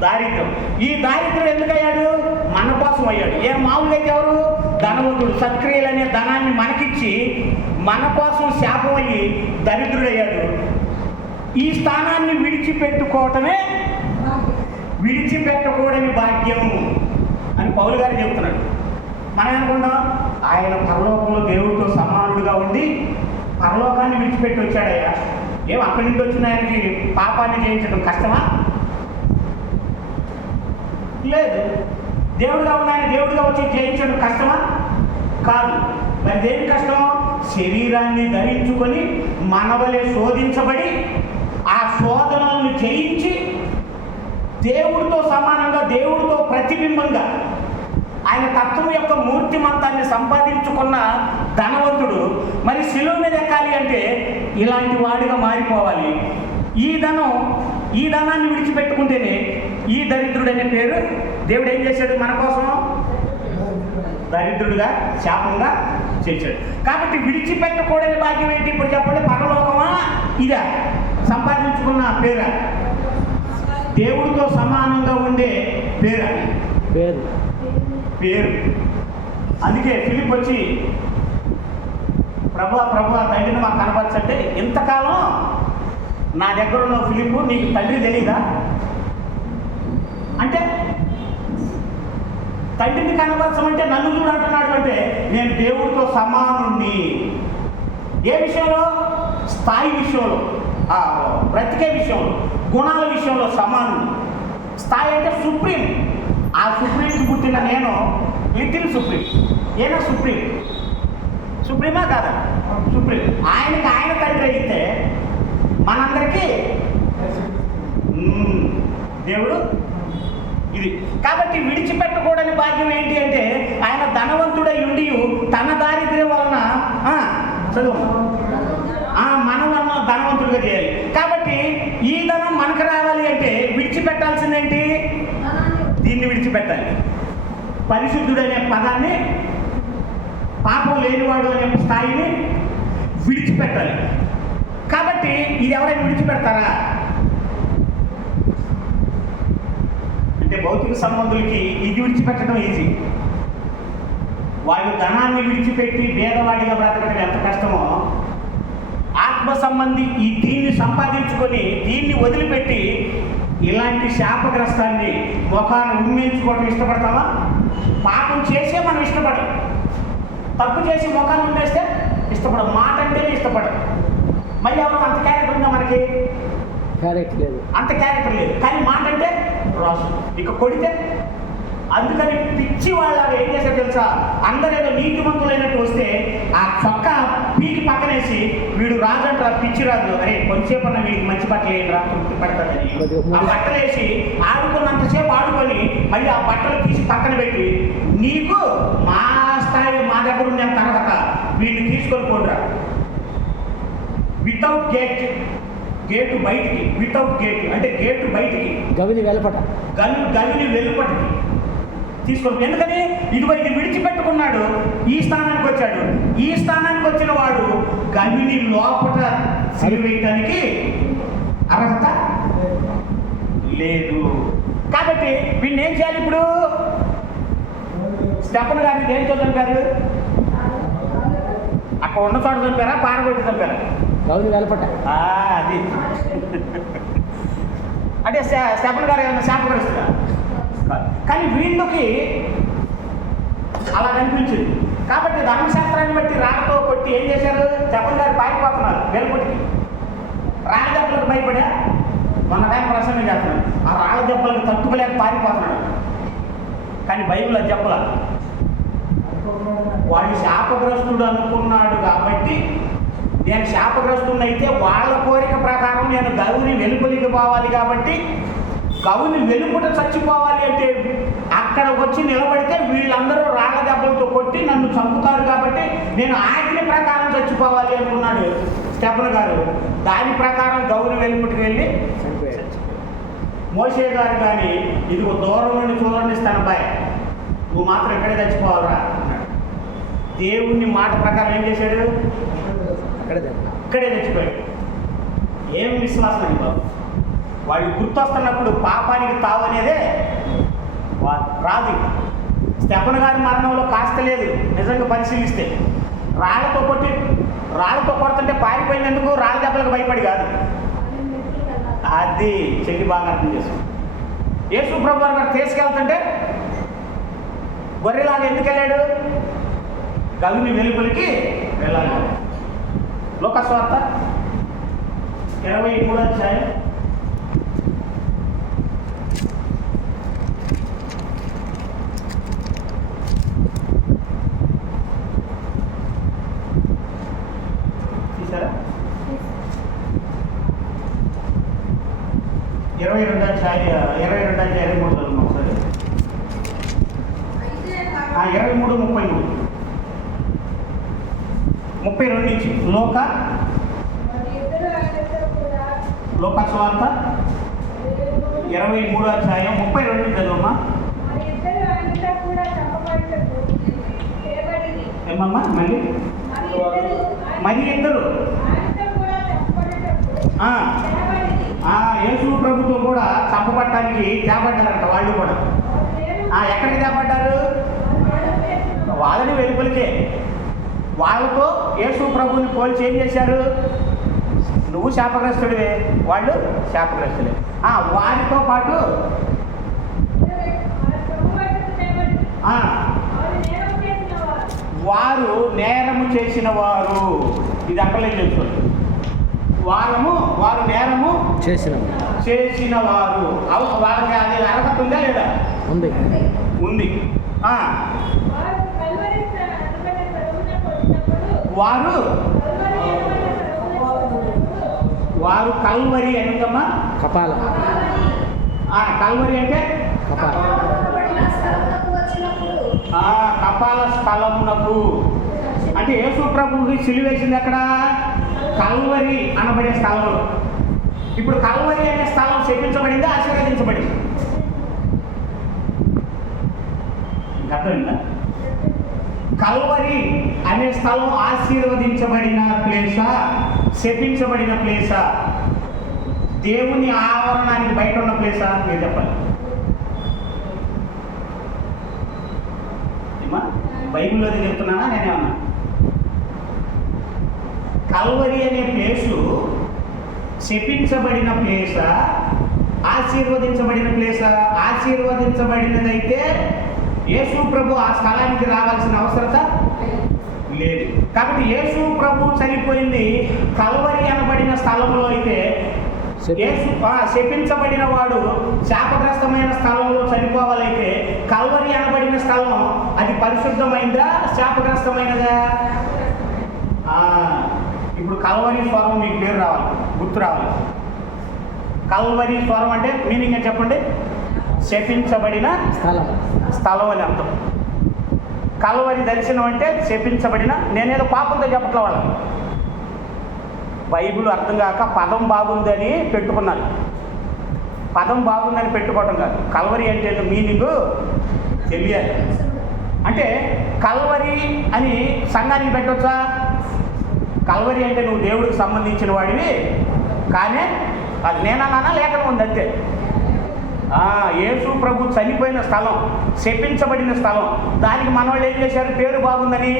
దారిద్ర్యం. ఈ దారిద్ర్యం ఎందుకయ్యాడు? మన కోసం అయ్యాడు. ఏ మామూలుగా అయితే ఎవరు? ధనవంతుడు సత్క్రియలనే ధనాన్ని మనకిచ్చి మన కోసం శాపం అయ్యి దరిద్రుడయ్యాడు. ఈ స్థానాన్ని విడిచిపెట్టుకోవటమే విడిచిపెట్టకూడని భాగ్యం అని పౌలు గారు చెబుతున్నాడు. మనం అనుకుంటాం ఆయన పరలోకంలో దేవుడితో సమానుడుగా ఉండి పరలోకాన్ని విడిచిపెట్టి వచ్చాడయ్యా. ఏం అక్కడి నుండి వచ్చిన ఆయనకి పాపాన్ని జయించడం కష్టమా? లేదు. దేవుడిగా ఉన్న ఆయన దేవుడిగా వచ్చి జయించడం కష్టమా? కాదు. మరి దేని కష్టం? శరీరాన్ని ధరించుకొని మనవలే శోధించబడి ఆ శోధనలను జయించి దేవుడితో సమానంగా దేవుడితో ప్రతిబింబంగా ఆయన తత్వం యొక్క మూర్తిమంతాన్ని సంపాదించుకున్న ధనవంతుడు మరి శిలువ మీద ఎక్కాలి అంటే ఇలాంటి వాడిగా మారిపోవాలి. ఈ ధనాన్ని విడిచిపెట్టుకుంటేనే ఈ దరిద్రుడనే పేరు దేవుడు ఏం చేశాడు? మన కోసం దరిద్రుడుగా శాపంగా చేశాడు. కాబట్టి విడిచిపెట్టకూడని భాగ్యం ఏంటి? ఇప్పుడు చెప్పండి. పరలోకమా ఇదా? సంపాదించుకున్న పేరా? దేవుడితో సమానంగా ఉండే పేరా? పేరు. అందుకే ఫిలిప్ వచ్చి ప్రభా తండ్రిని మాకు కనపరచంటే, ఇంతకాలం నా దగ్గర ఉన్న ఫిలిప్ నీకు తండ్రి తెలీదా అంటే, తండ్రిని కనపరచమంటే నన్ను చూడు అంటున్నాడు. అంటే నేను దేవుడితో సమానుణ్ణి. ఏ విషయంలో? స్థాయి విషయంలో, బ్రతికే విషయంలో, గుణాల విషయంలో సమానుడు. స్థాయి అంటే సుప్రీం. ఆ సుప్రీంకి పుట్టిన నేను లిటిల్ సుప్రీం. ఏనా సుప్రీం? సుప్రీమా కాదా? సుప్రీం. ఆయనకి ఆయన తండ్రి అయితే మనందరికీ దేవుడు ఇది. కాబట్టి విడిచిపెట్టకూడని భాగ్యం ఏంటి అంటే ఆయన ధనవంతుడై ఉండి తన దారిద్ర్యం వలన చదువు మనవన్న ధనవంతుడిగా చేయాలి. కాబట్టి ఈ ధనం మనకు రావాలి అంటే విడిచిపెట్టాల్సిందేంటి? దీన్ని విడిచిపెట్టాలి. పరిశుద్ధుడనే పదాన్ని, పాపం లేనివాడు అనే స్థాయిని విడిచిపెట్టాలి. కాబట్టి ఇది ఎవరైనా విడిచిపెడతారా అంటే భౌతిక సంబంధులకి ఇది విడిచిపెట్టడం ఈజీ. వాళ్ళు ధనాన్ని విడిచిపెట్టి భేదవాడిగా బ్రతకడం ఎంత కష్టమో, ఆత్మ సంబంధి దీన్ని సంపాదించుకొని దీన్ని వదిలిపెట్టి ఇలాంటి శాపగ్రస్తాన్ని ముఖాన్ని ఉమ్మేయించుకోవడం ఇష్టపడతామా? పాపం చేసే మనం ఇష్టపడం. తప్పు చేసి ముఖాన్ని ఉమ్మేస్తే ఇష్టపడం. మాట అంటేనే ఇష్టపడం. మళ్ళీ ఎవరు అంత క్యారెక్టర్ ఉందా మనకి? క్యారెక్టర్ లేదు. అంత క్యారెక్టర్ లేదు. కానీ మాట అంటే రాసు. ఇక కొడితే అందుకని పిచ్చి వాళ్ళ ఏం చేశారు తెలుసా? అందరేదో నీతిమంతులైనట్టు వస్తే ఆ చొక్క పీకి పక్కనేసి వీడు రాజు అంటారా, పిచ్చి రాజు, అరే కొంచెంసేపు అన్న వీడికి మంచి బట్టలు వేయరా తృప్తి పడతాదని ఆ బట్టలు వేసి ఆడుకున్నంతసేపు ఆడుకొని మళ్ళీ ఆ బట్టలు తీసి పక్కన పెట్టి నీకు మా స్థాయి మా దగ్గర ఉన్న తర్వాత వీడిని తీసుకొని పోడురా. వితౌట్ గేటు బయటికి, వితౌట్ గేట్ అంటే గేటు బయటికి, గవిని వెలుపట, గవిని వెలుపటికి తీసుకొని. ఎందుకని? ఇదిగో ఇది విడిచిపెట్టుకున్నాడు, ఈ స్థానానికి వచ్చాడు. ఈ స్థానానికి వచ్చిన వాడు గవిని లోపట సిరివేయటానికి అర్హత లేదు. కాబట్టి వీడిని ఏం చేయాలి? ఇప్పుడు స్టెఫన్ గారిని దేనితో చంపారు? అక్కడ ఉన్న చోట చంపారా, పారగొట్టి చంపారా? గవిని వెలుపట. అది అంటే స్టెఫన్ గారు ఏమన్నా శాపగ్రస్తుడా? కానీ వీళ్ళకి అలా కనిపించింది. కాబట్టి ధర్మశాస్త్రాన్ని బట్టి రాళ్ళతో కొట్టి ఏం చేశారు? స్టెఫన్ గారు పారిపోతున్నారు వెలుపటికి. రాళ్ళ దెబ్బలకు భయపడా మొన్న టైం ప్రసంగం చేస్తున్నాడు. ఆ రాళ్ళ దెబ్బలకు తట్టుకోలేక పారిపోతున్నాడు. కానీ బైబిల్ అది చెప్పలా. వాడు శాపగ్రస్తుడు అనుకున్నాడు కాబట్టి నేను శాపగ్రస్తుడైతే వాళ్ళ కోరిక ప్రకారం నేను గౌని వెలుపలికి పోవాలి కాబట్టి గౌని వెలుపుట చచ్చిపోవాలి అంటే అక్కడ వచ్చి నిలబడితే వీళ్ళందరూ రాళ్ళ దెబ్బలతో కొట్టి నన్ను చంపుతారు కాబట్టి నేను ఆజ్ఞ ప్రకారం చచ్చిపోవాలి అనుకున్నాడు స్టెఫెన్ గారు. దాని ప్రకారం గౌని వెలుపుటికి వెళ్ళి చనిపోయాడు. మోషే గారు కానీ ఇదిగో దూరం నుండి చూడండి స్తనపై నువ్వు మాత్రం ఇక్కడే చచ్చిపోవాలరా అన్నాడు. దేవుని మాట ప్రకారం ఏం చేశాడు? అక్కడే చనిపోయాడు. ఇక్కడే చచ్చిపోయాడు. ఏం విశ్వాసం అండి బాబు. వాళ్ళు గుర్తొస్తున్నప్పుడు పాపానికి తావు అనేదే రాదు. స్టెఫెన్ గారి మరణంలో కాస్త లేదు నిజంగా పరిశీలిస్తే. రాళ్ళతో కొడుతుంటే పారిపోయినందుకు రాళ్ళ దెబ్బలకు భయపడి కాదు. అది చెల్లి బాగా అర్థం చేస్తాం. యేసు ప్రభు గారు తీసుకెళ్తుంటే గొర్రెలాగా ఎందుకు వెళ్ళాడు? గవిని వెలుపలికి వెళ్ళాలి. లోకాసు వార్త 23వ అధ్యాయం 22 అధ్యాయం 23 చదువు ఒకసారి. 23, 32 నుంచి లోకాసు వార్త 23వ అధ్యాయం 32 చదువమ్మా. ఏమమ్మా మళ్ళీ? మరి ఇద్దరు యేసు ప్రభుతో కూడా చంపబట్టడానికి తేపడ్డారంట. వాళ్ళు కూడా ఎక్కడికి తేపడ్డారు? వాళ్ళని వెలుపలికే. వాళ్ళతో యేసు ప్రభుని పోల్చి ఏం చేశారు? నువ్వు శాపగ్రస్తుడివే, వాళ్ళు శాపగ్రస్తులే. వారితో పాటు వారు నేరము చేసిన వారు. ఇది అక్కర్లేదు తెలుసుకోండి. వారు నేరము చేసిన వారు. వాళ్ళకి అది అర్హత ఉందా లేదా? ఉంది. వారు కల్వరి ఎందుకమ్మా? కపాల. కల్వరి అంటే కపాల స్థలమునకు. అంటే యేసు ప్రభువుకి సిలువేసింది ఎక్కడ? కల్వరి అనబడే స్థలంలో. ఇప్పుడు కల్వరి అనే స్థలం శపించబడిందా ఆశీర్వదించబడింది? అర్థమైందా? కల్వరి అనే స్థలం ఆశీర్వదించబడిన ప్లేసా శపించబడిన ప్లేసా? దేవుని ఆవరణానికి బయట ఉన్న ప్లేసా? మీరు చెప్పాలి. బైబిల్లో చెప్తున్నానా నేనేమన్నా? కల్వరి అనే ప్లేసు శపించబడిన ప్లేసా ఆశీర్వదించబడిన ప్లేసా? ఆశీర్వదించబడినదైతే యేసు ప్రభు ఆ స్థలానికి రావాల్సిన అవసరత లేదు. కాబట్టి యేసు ప్రభు చనిపోయింది కల్వరి అనబడిన స్థలంలో అయితే శపించబడిన వాడు శాపగ్రస్తమైన స్థలంలో చనిపోవాలైతే కల్వరి అనబడిన స్థలం అది పరిశుద్ధమైందా శాపగ్రస్తమైనదా? ఇప్పుడు కల్వరి స్వరం మీకు పేరు రావాలి, గుర్తు రావాలి. కల్వరి స్వరం అంటే మీనింగ్ అని చెప్పండి. శపించబడిన స్థలం అని అర్థం. కల్వరి దర్శనం అంటే శపించబడిన. నేనేదో పాపంతో చెప్పట్ల వాళ్ళకి. బైబిల్ అర్థం కాక పదం బాగుందని పెట్టుకున్నాను. పదం బాగుందని పెట్టుకోవటం కాదు. కల్వరి అంటే మీనింగ్ తెలియాలి. అంటే కల్వరి అని సంఘానికి పెట్టవచ్చా? కల్వరి అంటే నువ్వు దేవుడికి సంబంధించిన వాడివి కానీ అది నేనన్నా లేఖనం ఉంది అంతే. యేసు ప్రభు చనిపోయిన స్థలం శపించబడిన స్థలం. దానికి మన వాళ్ళు ఏం చేశారు? పేరు బాగుందని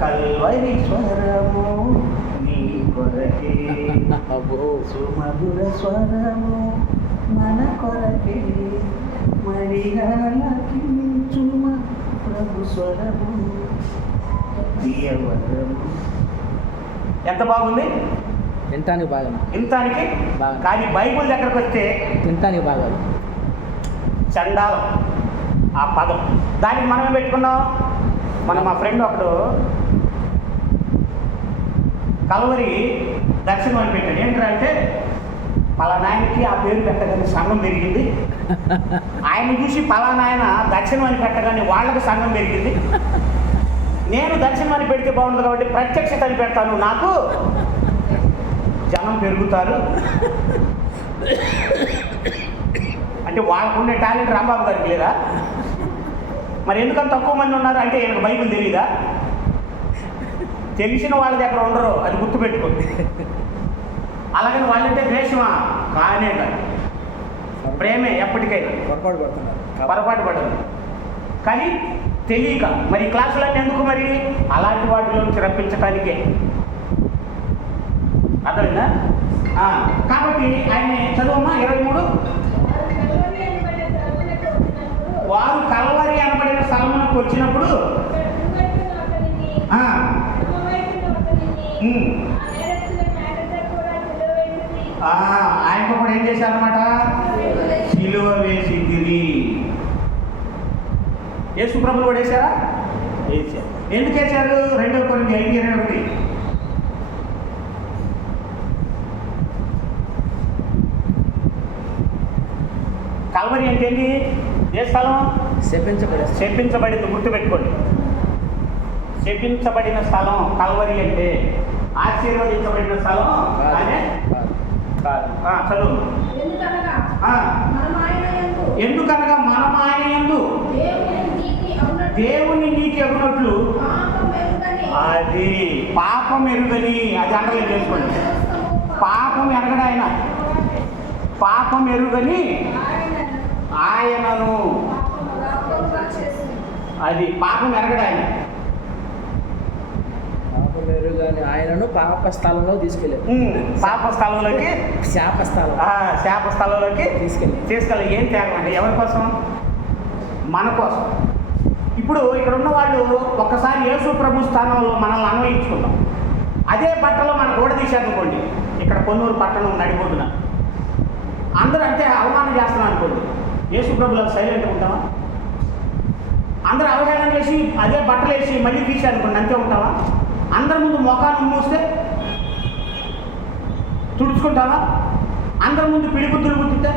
కల్వరి స్వరము నీ కొరకే సుమధుర స్వరము మన కొరకే మరిగాలకించుమ ప్రభు స్వరము ప్రియవరము. ఎంత బాగుంది? వినటానికి బాగా. వినటానికి కానీ బైబిల్ దగ్గరకు వస్తే వినటానికి బాగా. చండాలం. ఆ పదం. దానికి మనం ఏం పెట్టుకున్నాం? మా ఫ్రెండ్ ఒకడు కల్వరి దర్శనం అని పెట్టాడు. ఏంటంటే పలానాయనకి ఆ పేరు పెట్టగానే సంఘం పెరిగింది, ఆయన చూసి పలానాయన దర్శనం అని పెట్టగానే వాళ్ళకి సంఘం పెరిగింది, నేను దర్శనం అని పెడితే బాగుంటుంది కాబట్టి ప్రత్యక్షత అని పెడతాను, నాకు జనం పెరుగుతారు. అంటే వాళ్ళకుండే టాలెంట్ రాంబాబు గారికి లేదా? మరి ఎందుకంత తక్కువ మంది ఉన్నారు అంటే ఈయనకు బైబిల్ తెలీదా? తెలిసిన వాళ్ళ దగ్గర ఉండరు, అది గుర్తుపెట్టుకోండి. అలాగని వాళ్ళంటే ద్వేషమా? కానే కాదు, ప్రేమే ఎప్పటికైనా. పొరపాటు పడదు కానీ తెలియక. మరి క్లాసులన్నీ ఎందుకు? మరి అలాంటి వాటిలో నుంచి రప్పించడానికే. అర్థమైందా? కాబట్టి ఆయన చదువమ్మా 23. వారు కల్వరి అనబడిన స్థలమునకు వచ్చినప్పుడు ఆయనకు కూడా ఏం చేశారన్నమాట? సిలువ వేసి తిరిగి. యేసు ప్రభువు కూడా వేశారా? వేశారు. ఎందుకు వేశారు? 2 Corinthians 5:21. కల్వరి అంటే ఏంటి? ఏ స్థలం? శపించబడింది. గుర్తుపెట్టుకోండి, శపించబడిన స్థలం కల్వరి అంటే. ఆశీర్వదించబడిన స్థలం అనే కాదు. చదువు. ఎందుకనగా మనం ఆయన యందు దేవుని నీతి అగునట్లు. అది పాపం ఎరుగని, అది అండర్లైన్ చేసుకోండి. పాపం ఎరగడు ఆయన, పాపం ఎరుగని ఆయనను. అది పాపం ఎరగడు ఆయన, ఆయనను పాప స్థలంలో తీసుకెళ్ళారు. పాప స్థలంలోకి, శాప స్థలంలోకి తీసుకెళ్ళి. ఏం త్యాగం అంటే ఎవరి కోసం? మన కోసం. ఇప్పుడు ఇక్కడ ఉన్న వాళ్ళు ఒక్కసారి యేసు ప్రభు స్థానంలో మనల్ని అన్వయించుకుందాం. అదే బట్టలో మన గోడ తీశారనుకోండి, ఇక్కడ కొన్నూరు పట్టణం నడిపోతున్నా అందరూ అంటే అవమానం చేస్తున్నాం అనుకోండి, యేసు ప్రభులో సైలెంట్గా ఉంటావా? అందరూ అవహేళన చేసి అదే బట్టలు వేసి మళ్ళీ తీశారనుకోండి, అంతే ఉంటావా? అందరి ముందు మొఖాన్ని మూస్తే తుడుచుకుంటావా? అందరి ముందు పిడిగుద్దులు గుద్దితే,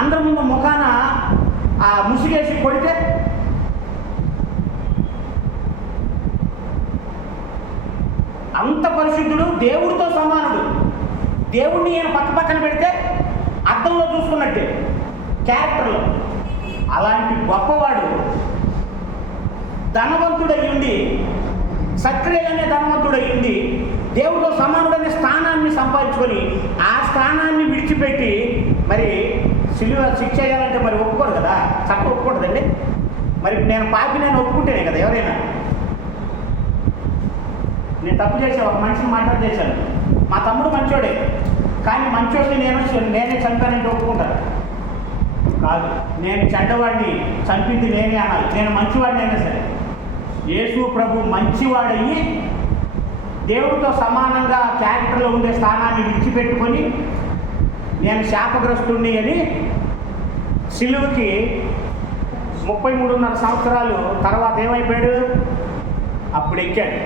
అందరి ముందు ముఖాన ముసిగేసి కొడితే, అంత పరిశుద్ధుడు, దేవుడితో సమానుడు. దేవుడిని ఈయన పక్కన పెడితే అద్దంలో చూసుకున్నట్టే క్యారెక్టర్లో. అలాంటి గొప్పవాడు ధనవంతుడయ్యుండి, సక్రియలనే ధనవంతుడయ్యుండి, దేవుడితో సమానుడనే స్థానాన్ని సంపాదించుకొని ఆ స్థానాన్ని విడిచిపెట్టి మరి సిలువ శిక్ష చేయాలంటే మరి ఒప్పుకోరు కదా, చట్టం ఒప్పుకోవద్దండి. మరి నేను పాపి నేను ఒప్పుకుంటేనే కదా ఎవరైనా. నేను తప్పు చేశాను, ఒక మనిషిని మాట్లాడి చేశాను, మా తమ్ముడు మంచోడే కానీ మంచోడిని నేనే చంపానంటే ఒప్పుకుంటాను కాదు. నేను చెడ్డవాడిని చంపింది నేనే అనాలి. నేను మంచివాడిని అయినా సరే, యేసు ప్రభు మంచివాడయ్యి దేవుడితో సమానంగా క్యారెక్టర్లో ఉండే స్థానాన్ని విడిచిపెట్టుకొని నేను శాపగ్రస్తుడిని అని సిలువకి 33.5 సంవత్సరాలు తర్వాత ఏమైపోయాడు? అప్పుడు ఎక్కాడు.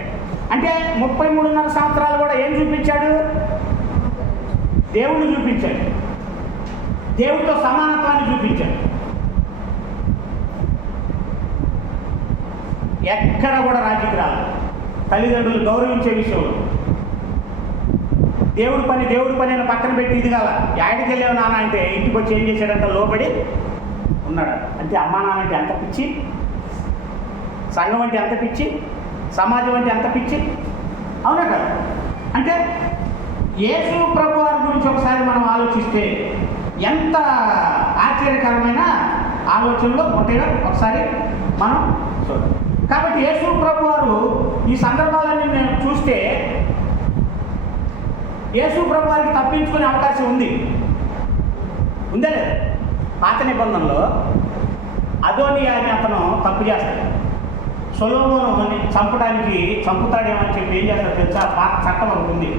అంటే 33.5 సంవత్సరాలు కూడా ఏం చూపించాడు? దేవుణ్ణి చూపించాడు, దేవుడితో సమానత్వాన్ని చూపించాడు. ఎక్కడ కూడా రాజీకి రాలేదు. తల్లిదండ్రులు గౌరవించే విషయంలో దేవుడి పని అని పక్కన పెట్టి ఇది కాల యాడికి వెళ్ళావు నాన్న అంటే ఇంటికి వచ్చి ఏం చేశాడంట? లోబడి ఉన్నాడు. అంటే అమ్మా నాన్న అంటే ఎంత పిచ్చి, సంఘం అంటే ఎంత పిచ్చి, సమాజం అంటే ఎంత పిచ్చి, అవునా కదా? అంటే యేసు ప్రభు వారి గురించి ఒకసారి మనం ఆలోచిస్తే ఎంత ఆశ్చర్యకరమైన ఆలోచనలో ఉంటాయో ఒకసారి మనం చూద్దాం. కాబట్టి యేసు ప్రభు వారు ఈ సందర్భాలన్నీ నేను చూస్తే యేసు ప్రభు వారికి తప్పించుకునే అవకాశం ఉంది, ఉందే లేదా? పాత నిబంధనలో అదోనియా అని అతను తప్పు చేస్తాడు. సొలొమోనుని చంపుతాడేమని చెప్పి ఏం చేస్తాడు తెలుసా? పాత చట్టం ఒకటి ఉంది.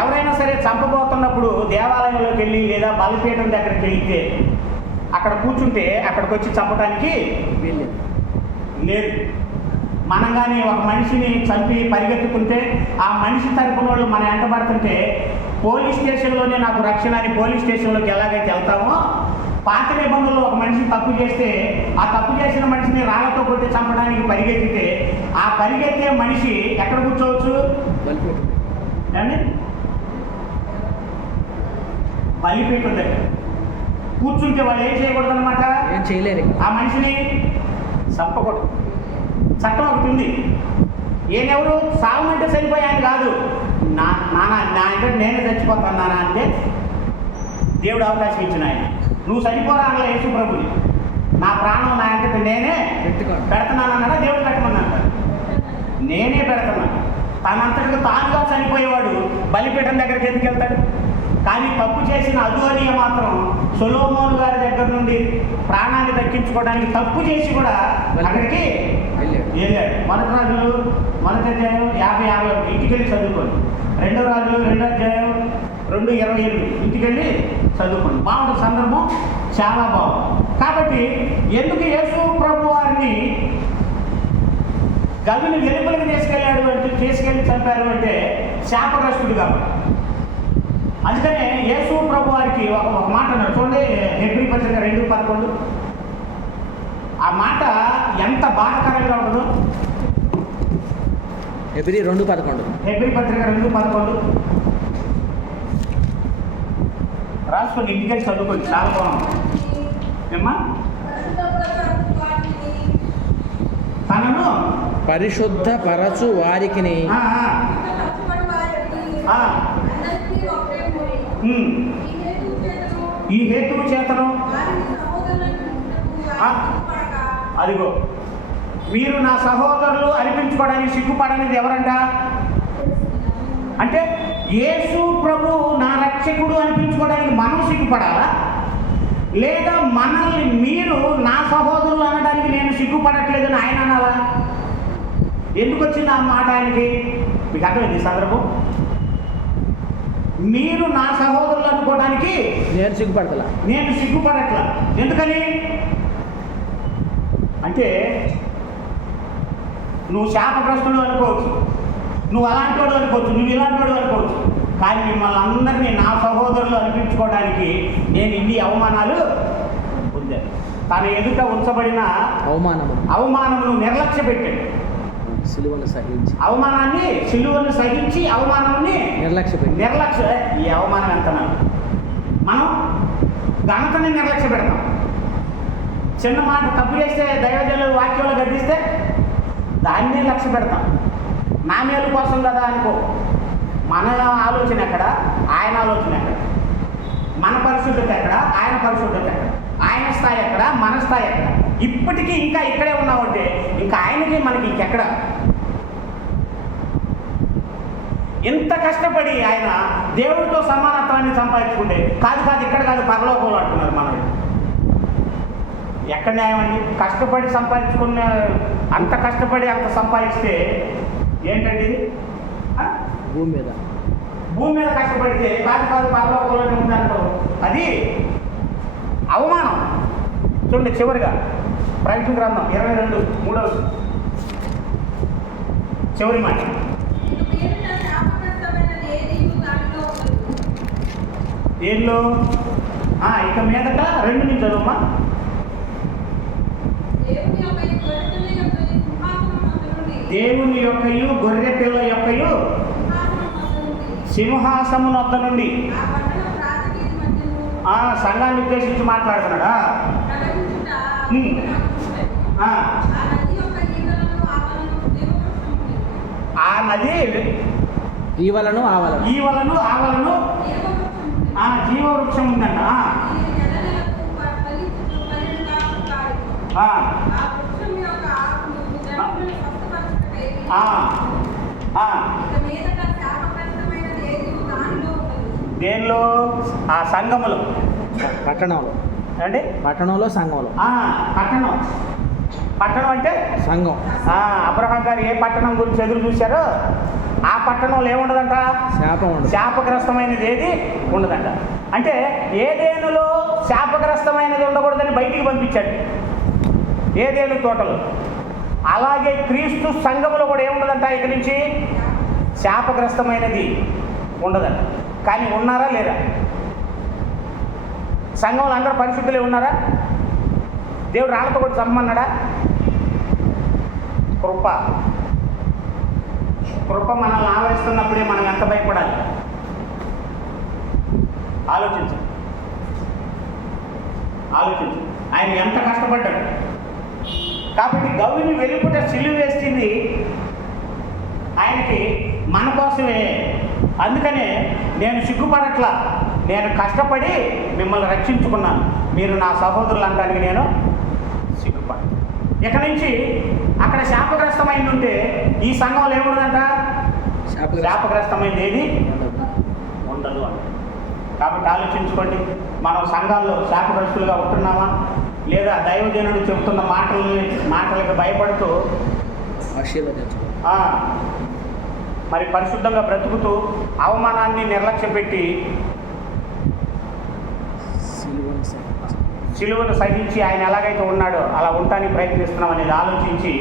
ఎవరైనా సరే చంపబోతున్నప్పుడు దేవాలయంలోకి వెళ్ళి లేదా బలిపీఠం దగ్గరికి వెళ్తే అక్కడ అక్కడ కూర్చుంటే అక్కడికి వచ్చి చంపడానికి వీల్లేదు. లేదు. మనం కానీ ఒక మనిషిని చంపి పరిగెత్తుకుంటే ఆ మనిషి తరపున వాళ్ళు మన వెంటబడుతుంటే పోలీస్ స్టేషన్లోనే నాకు రక్షణ అని పోలీస్ స్టేషన్లోకి ఎలాగైతే వెళ్తామో, పాత నిబంధనలో ఒక మనిషి తప్పు చేస్తే ఆ తప్పు చేసిన మనిషిని రాళ్లతో కొట్టి చంపడానికి పరిగెత్తితే ఆ పరిగెత్తే మనిషి ఎక్కడ కూర్చోవచ్చు? బలిపీఠం. ఏమండి? బలిపీఠం దగ్గర కూర్చుంటే వాళ్ళు ఏం చేయకూడదు అనమాట, ఏం చేయలేరు. ఆ మనిషిని చంపకూడదు. చట్టం ఒకటి ఉంది. ఈయనెవరు సాగమంటే చనిపోయాను కాదు, నా అంటే నేనే చచ్చిపోతాను నానా అంటే దేవుడు అవకాశం ఇచ్చిన ఆయన. నువ్వు చనిపోరా అన్న యేసు ప్రభుని, నా ప్రాణం నా అంటే నేనే పెడుతున్నానన్నాడా? దేవుడు పెట్టమన్నాడు. నేనే పెడుతున్నాను. తనంతటికి తానుగా చనిపోయేవాడు బలిపీఠం దగ్గరికి ఎందుకు వెళ్తాడు? కానీ తప్పు చేసిన అదోనియ మాత్రం సొలొమోను గారి దగ్గర నుండి ప్రాణాన్ని దక్కించుకోవడానికి తప్పు చేసి కూడా అక్కడికి వెళ్ళాడు. మొదటి రాజులు 1:50 ఇంటికి వెళ్ళి చదువుకోండి. 2 రాజులు 2 అధ్యాయం 2:27 ఇంటికి వెళ్ళి చదువుకోండి. బాగుంటుంది, సందర్భం చాలా బాగుంది. కాబట్టి ఎందుకు యేసు ప్రభు వారిని గవిని వెలుపలికి తీసుకెళ్ళి చంపారు అంటే శాపగ్రస్తుడు కాబట్టి. అందుకనే యేసు ప్రభు వారికి ఒక మాట అన్నాడు చూడండి, హెబ్రీ పత్రిక 2:11. ఆ మాట ఎంత బాధకరంగా ఉండదు. హెబ్రీ 2:11. హెబ్రీ పత్రిక 2:11 రాసుకొని ఇంటికి చదువుకోండి, చాలా బాగుంది. ఏమ్మా? తనను పరిశుద్ధ పరచు వారికిని ఈ హేతువు చేతను అదిగో మీరు నా సహోదరులు అనిపించుకోవడానికి సిగ్గుపడనిది ఎవరంట అంటే యేసు ప్రభు నా రక్షకుడు అనిపించుకోవడానికి మనం సిగ్గుపడాలా, లేదా మనల్ని మీరు నా సహోదరులు అనడానికి నేను సిగ్గుపడట్లేదని ఆయన అనాలా? ఎందుకు వచ్చింది ఆ మాట ఆయనకి? మీకు అర్థమైంది ఈ సందర్భం? మీరు నా సహోదరులు అనుకోవడానికి నేను సిగ్గుపడట్లా. ఎందుకని అంటే నువ్వు శాపగ్రస్తుడు అనుకోవచ్చు, నువ్వు అలాంటి వాడు అనుకోవచ్చు, నువ్వు ఇలాంటి వాడు అనుకోవచ్చు, కానీ మిమ్మల్ని అందరినీ నా సహోదరులు అనిపించుకోవడానికి నేను ఇన్ని అవమానాలు పొందాను. తన ఎదుట ఉంచబడిన అవమానమును నిర్లక్ష్య పెట్టాడు. అవమానాన్ని సిలువను సహించి అవమానాన్ని నిర్లక్ష్య. ఈ అవమానం ఎంత? మనం ఘనతని నిర్లక్ష్య పెడతాం. చిన్న మాట తప్పు చేస్తే దైవజనులు వాక్యంలో గద్దిస్తే దాన్నే లక్ష్య పెడతాం. నా మేలు కోసం కదా అనుకో. మన ఆలోచన ఎక్కడ, ఆయన ఆలోచన ఎక్కడ? మన పరిశుద్ధత ఎక్కడ, ఆయన పరిశుద్ధత ఎక్కడ? ఆయన స్థాయి ఎక్కడ, మన స్థాయి ఎక్కడ? ఇప్పటికీ ఇంకా ఇక్కడే ఉన్నామంటే ఇంకా ఆయనకి మనకి ఇంకెక్కడ? ఎంత కష్టపడి ఆయన దేవుడితో సమానత్వాన్ని సంపాదించుకుంటే కాదు ఇక్కడ కాదు పరలోకంలో అంటున్నారు. మనం ఎక్కడ న్యాయం అండి? కష్టపడి సంపాదించుకున్న అంత కష్టపడి అంత సంపాదిస్తే ఏంటండి ఇది? భూమి మీద కష్టపడితే కాదు పరలోకంలోనే ఉందంటారు. అది అవమానం. చూడండి చివరిగా ప్రకటన గ్రంథం 22:3 చివరి మాట. ఏళ్ళు ఇక మీదట 2 నుంచి చదువుమా. దేవుని యొక్కయు గొర్రె పిల్ల యొక్కయు సింహాసము నొద్ద నుండి సంఘాన్ని ఉద్దేశించి మాట్లాడుతున్నాడా? ఆ నది ఈవలను ఆవలను జీవవృక్షం ఉందంట. దేనిలో? ఆ సంఘములో, పట్టణంలో అంటే పట్టణంలో సంఘంలో. పట్టణం అంటే సంఘం. అబ్రహాం గారు ఏ పట్టణం గురించి ఎదురు చూశారో ఆ పట్టణంలో ఏముండదంట? శాపం ఉండదు. శాపగ్రస్తమైనది ఏది ఉండదంట. అంటే ఏదేనులో శాపగ్రస్తమైనది ఉండకూడదని బయటికి పంపించాడు ఏదేను తోటలో. అలాగే క్రీస్తు సంఘములో కూడా ఏముండదంట? ఇక్కడి నుంచి శాపగ్రస్తమైనది ఉండదంట. కానీ ఉన్నారా లేరా? సంఘంలో అందరూ పరిశుద్ధులే ఉన్నారా? దేవుడు రాళ్ళతో కూడా చంపమన్నాడా? కృప కృప మనల్ని ఆవరిస్తున్నప్పుడే మనం ఎంత భయపడాలి ఆలోచించు. ఆయన ఎంత కష్టపడ్డాడు. కాబట్టి గౌరిని వెలుపుట సిలువ వేసింది ఆయనకి మన కోసమే. అందుకనే నేను సిగ్గుపడట్లా, నేను కష్టపడి మిమ్మల్ని రక్షించుకున్నాను, మీరు నా సహోదరులు అనడానికి నేను సిగ్గుపడ. ఇక నుంచి అక్కడ శాపగ్రస్తమైంది ఉంటే ఈ సంఘంలో ఏముండదంట? శాపగ్రస్తమైంది ఏది ఉండదు అంట. కాబట్టి ఆలోచించుకోండి, మనం సంఘాల్లో శాపగ్రస్తులుగా ఉంటున్నామా లేదా దైవజనుడు చెబుతున్న మాటలకు భయపడుతూ మరి పరిశుద్ధంగా బ్రతుకుతూ అవమానాన్ని నిర్లక్ష్యం పెట్టి సిలువను సహించి ఆయన ఎలాగైతే ఉన్నాడో అలా ఉండటానికి ప్రయత్నిస్తున్నాం అనేది ఆలోచించి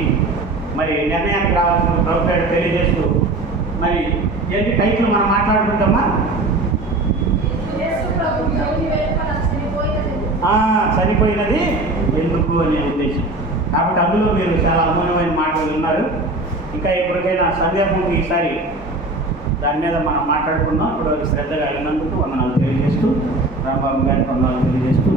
మరి నిర్ణయానికి రావాల్సిన ప్రభుత్వాన్ని తెలియజేస్తూ మరి ఏంటి టైటిల్ మనం మాట్లాడుకుంటామా? చనిపోయినది ఎందుకు అనే ఉద్దేశం. కాబట్టి అందులో మీరు చాలా అమూల్యమైన మాటలు విన్నారు. ఇంకా ఎప్పటికైనా సందేహంకి ఈసారి దాని మీద మనం మాట్లాడుకుందాం. ఇప్పుడు శ్రద్ధగా అయినందుకు వందనాలు తెలియజేస్తూ రాంబాబు గారికి వందనాలు తెలియజేస్తూ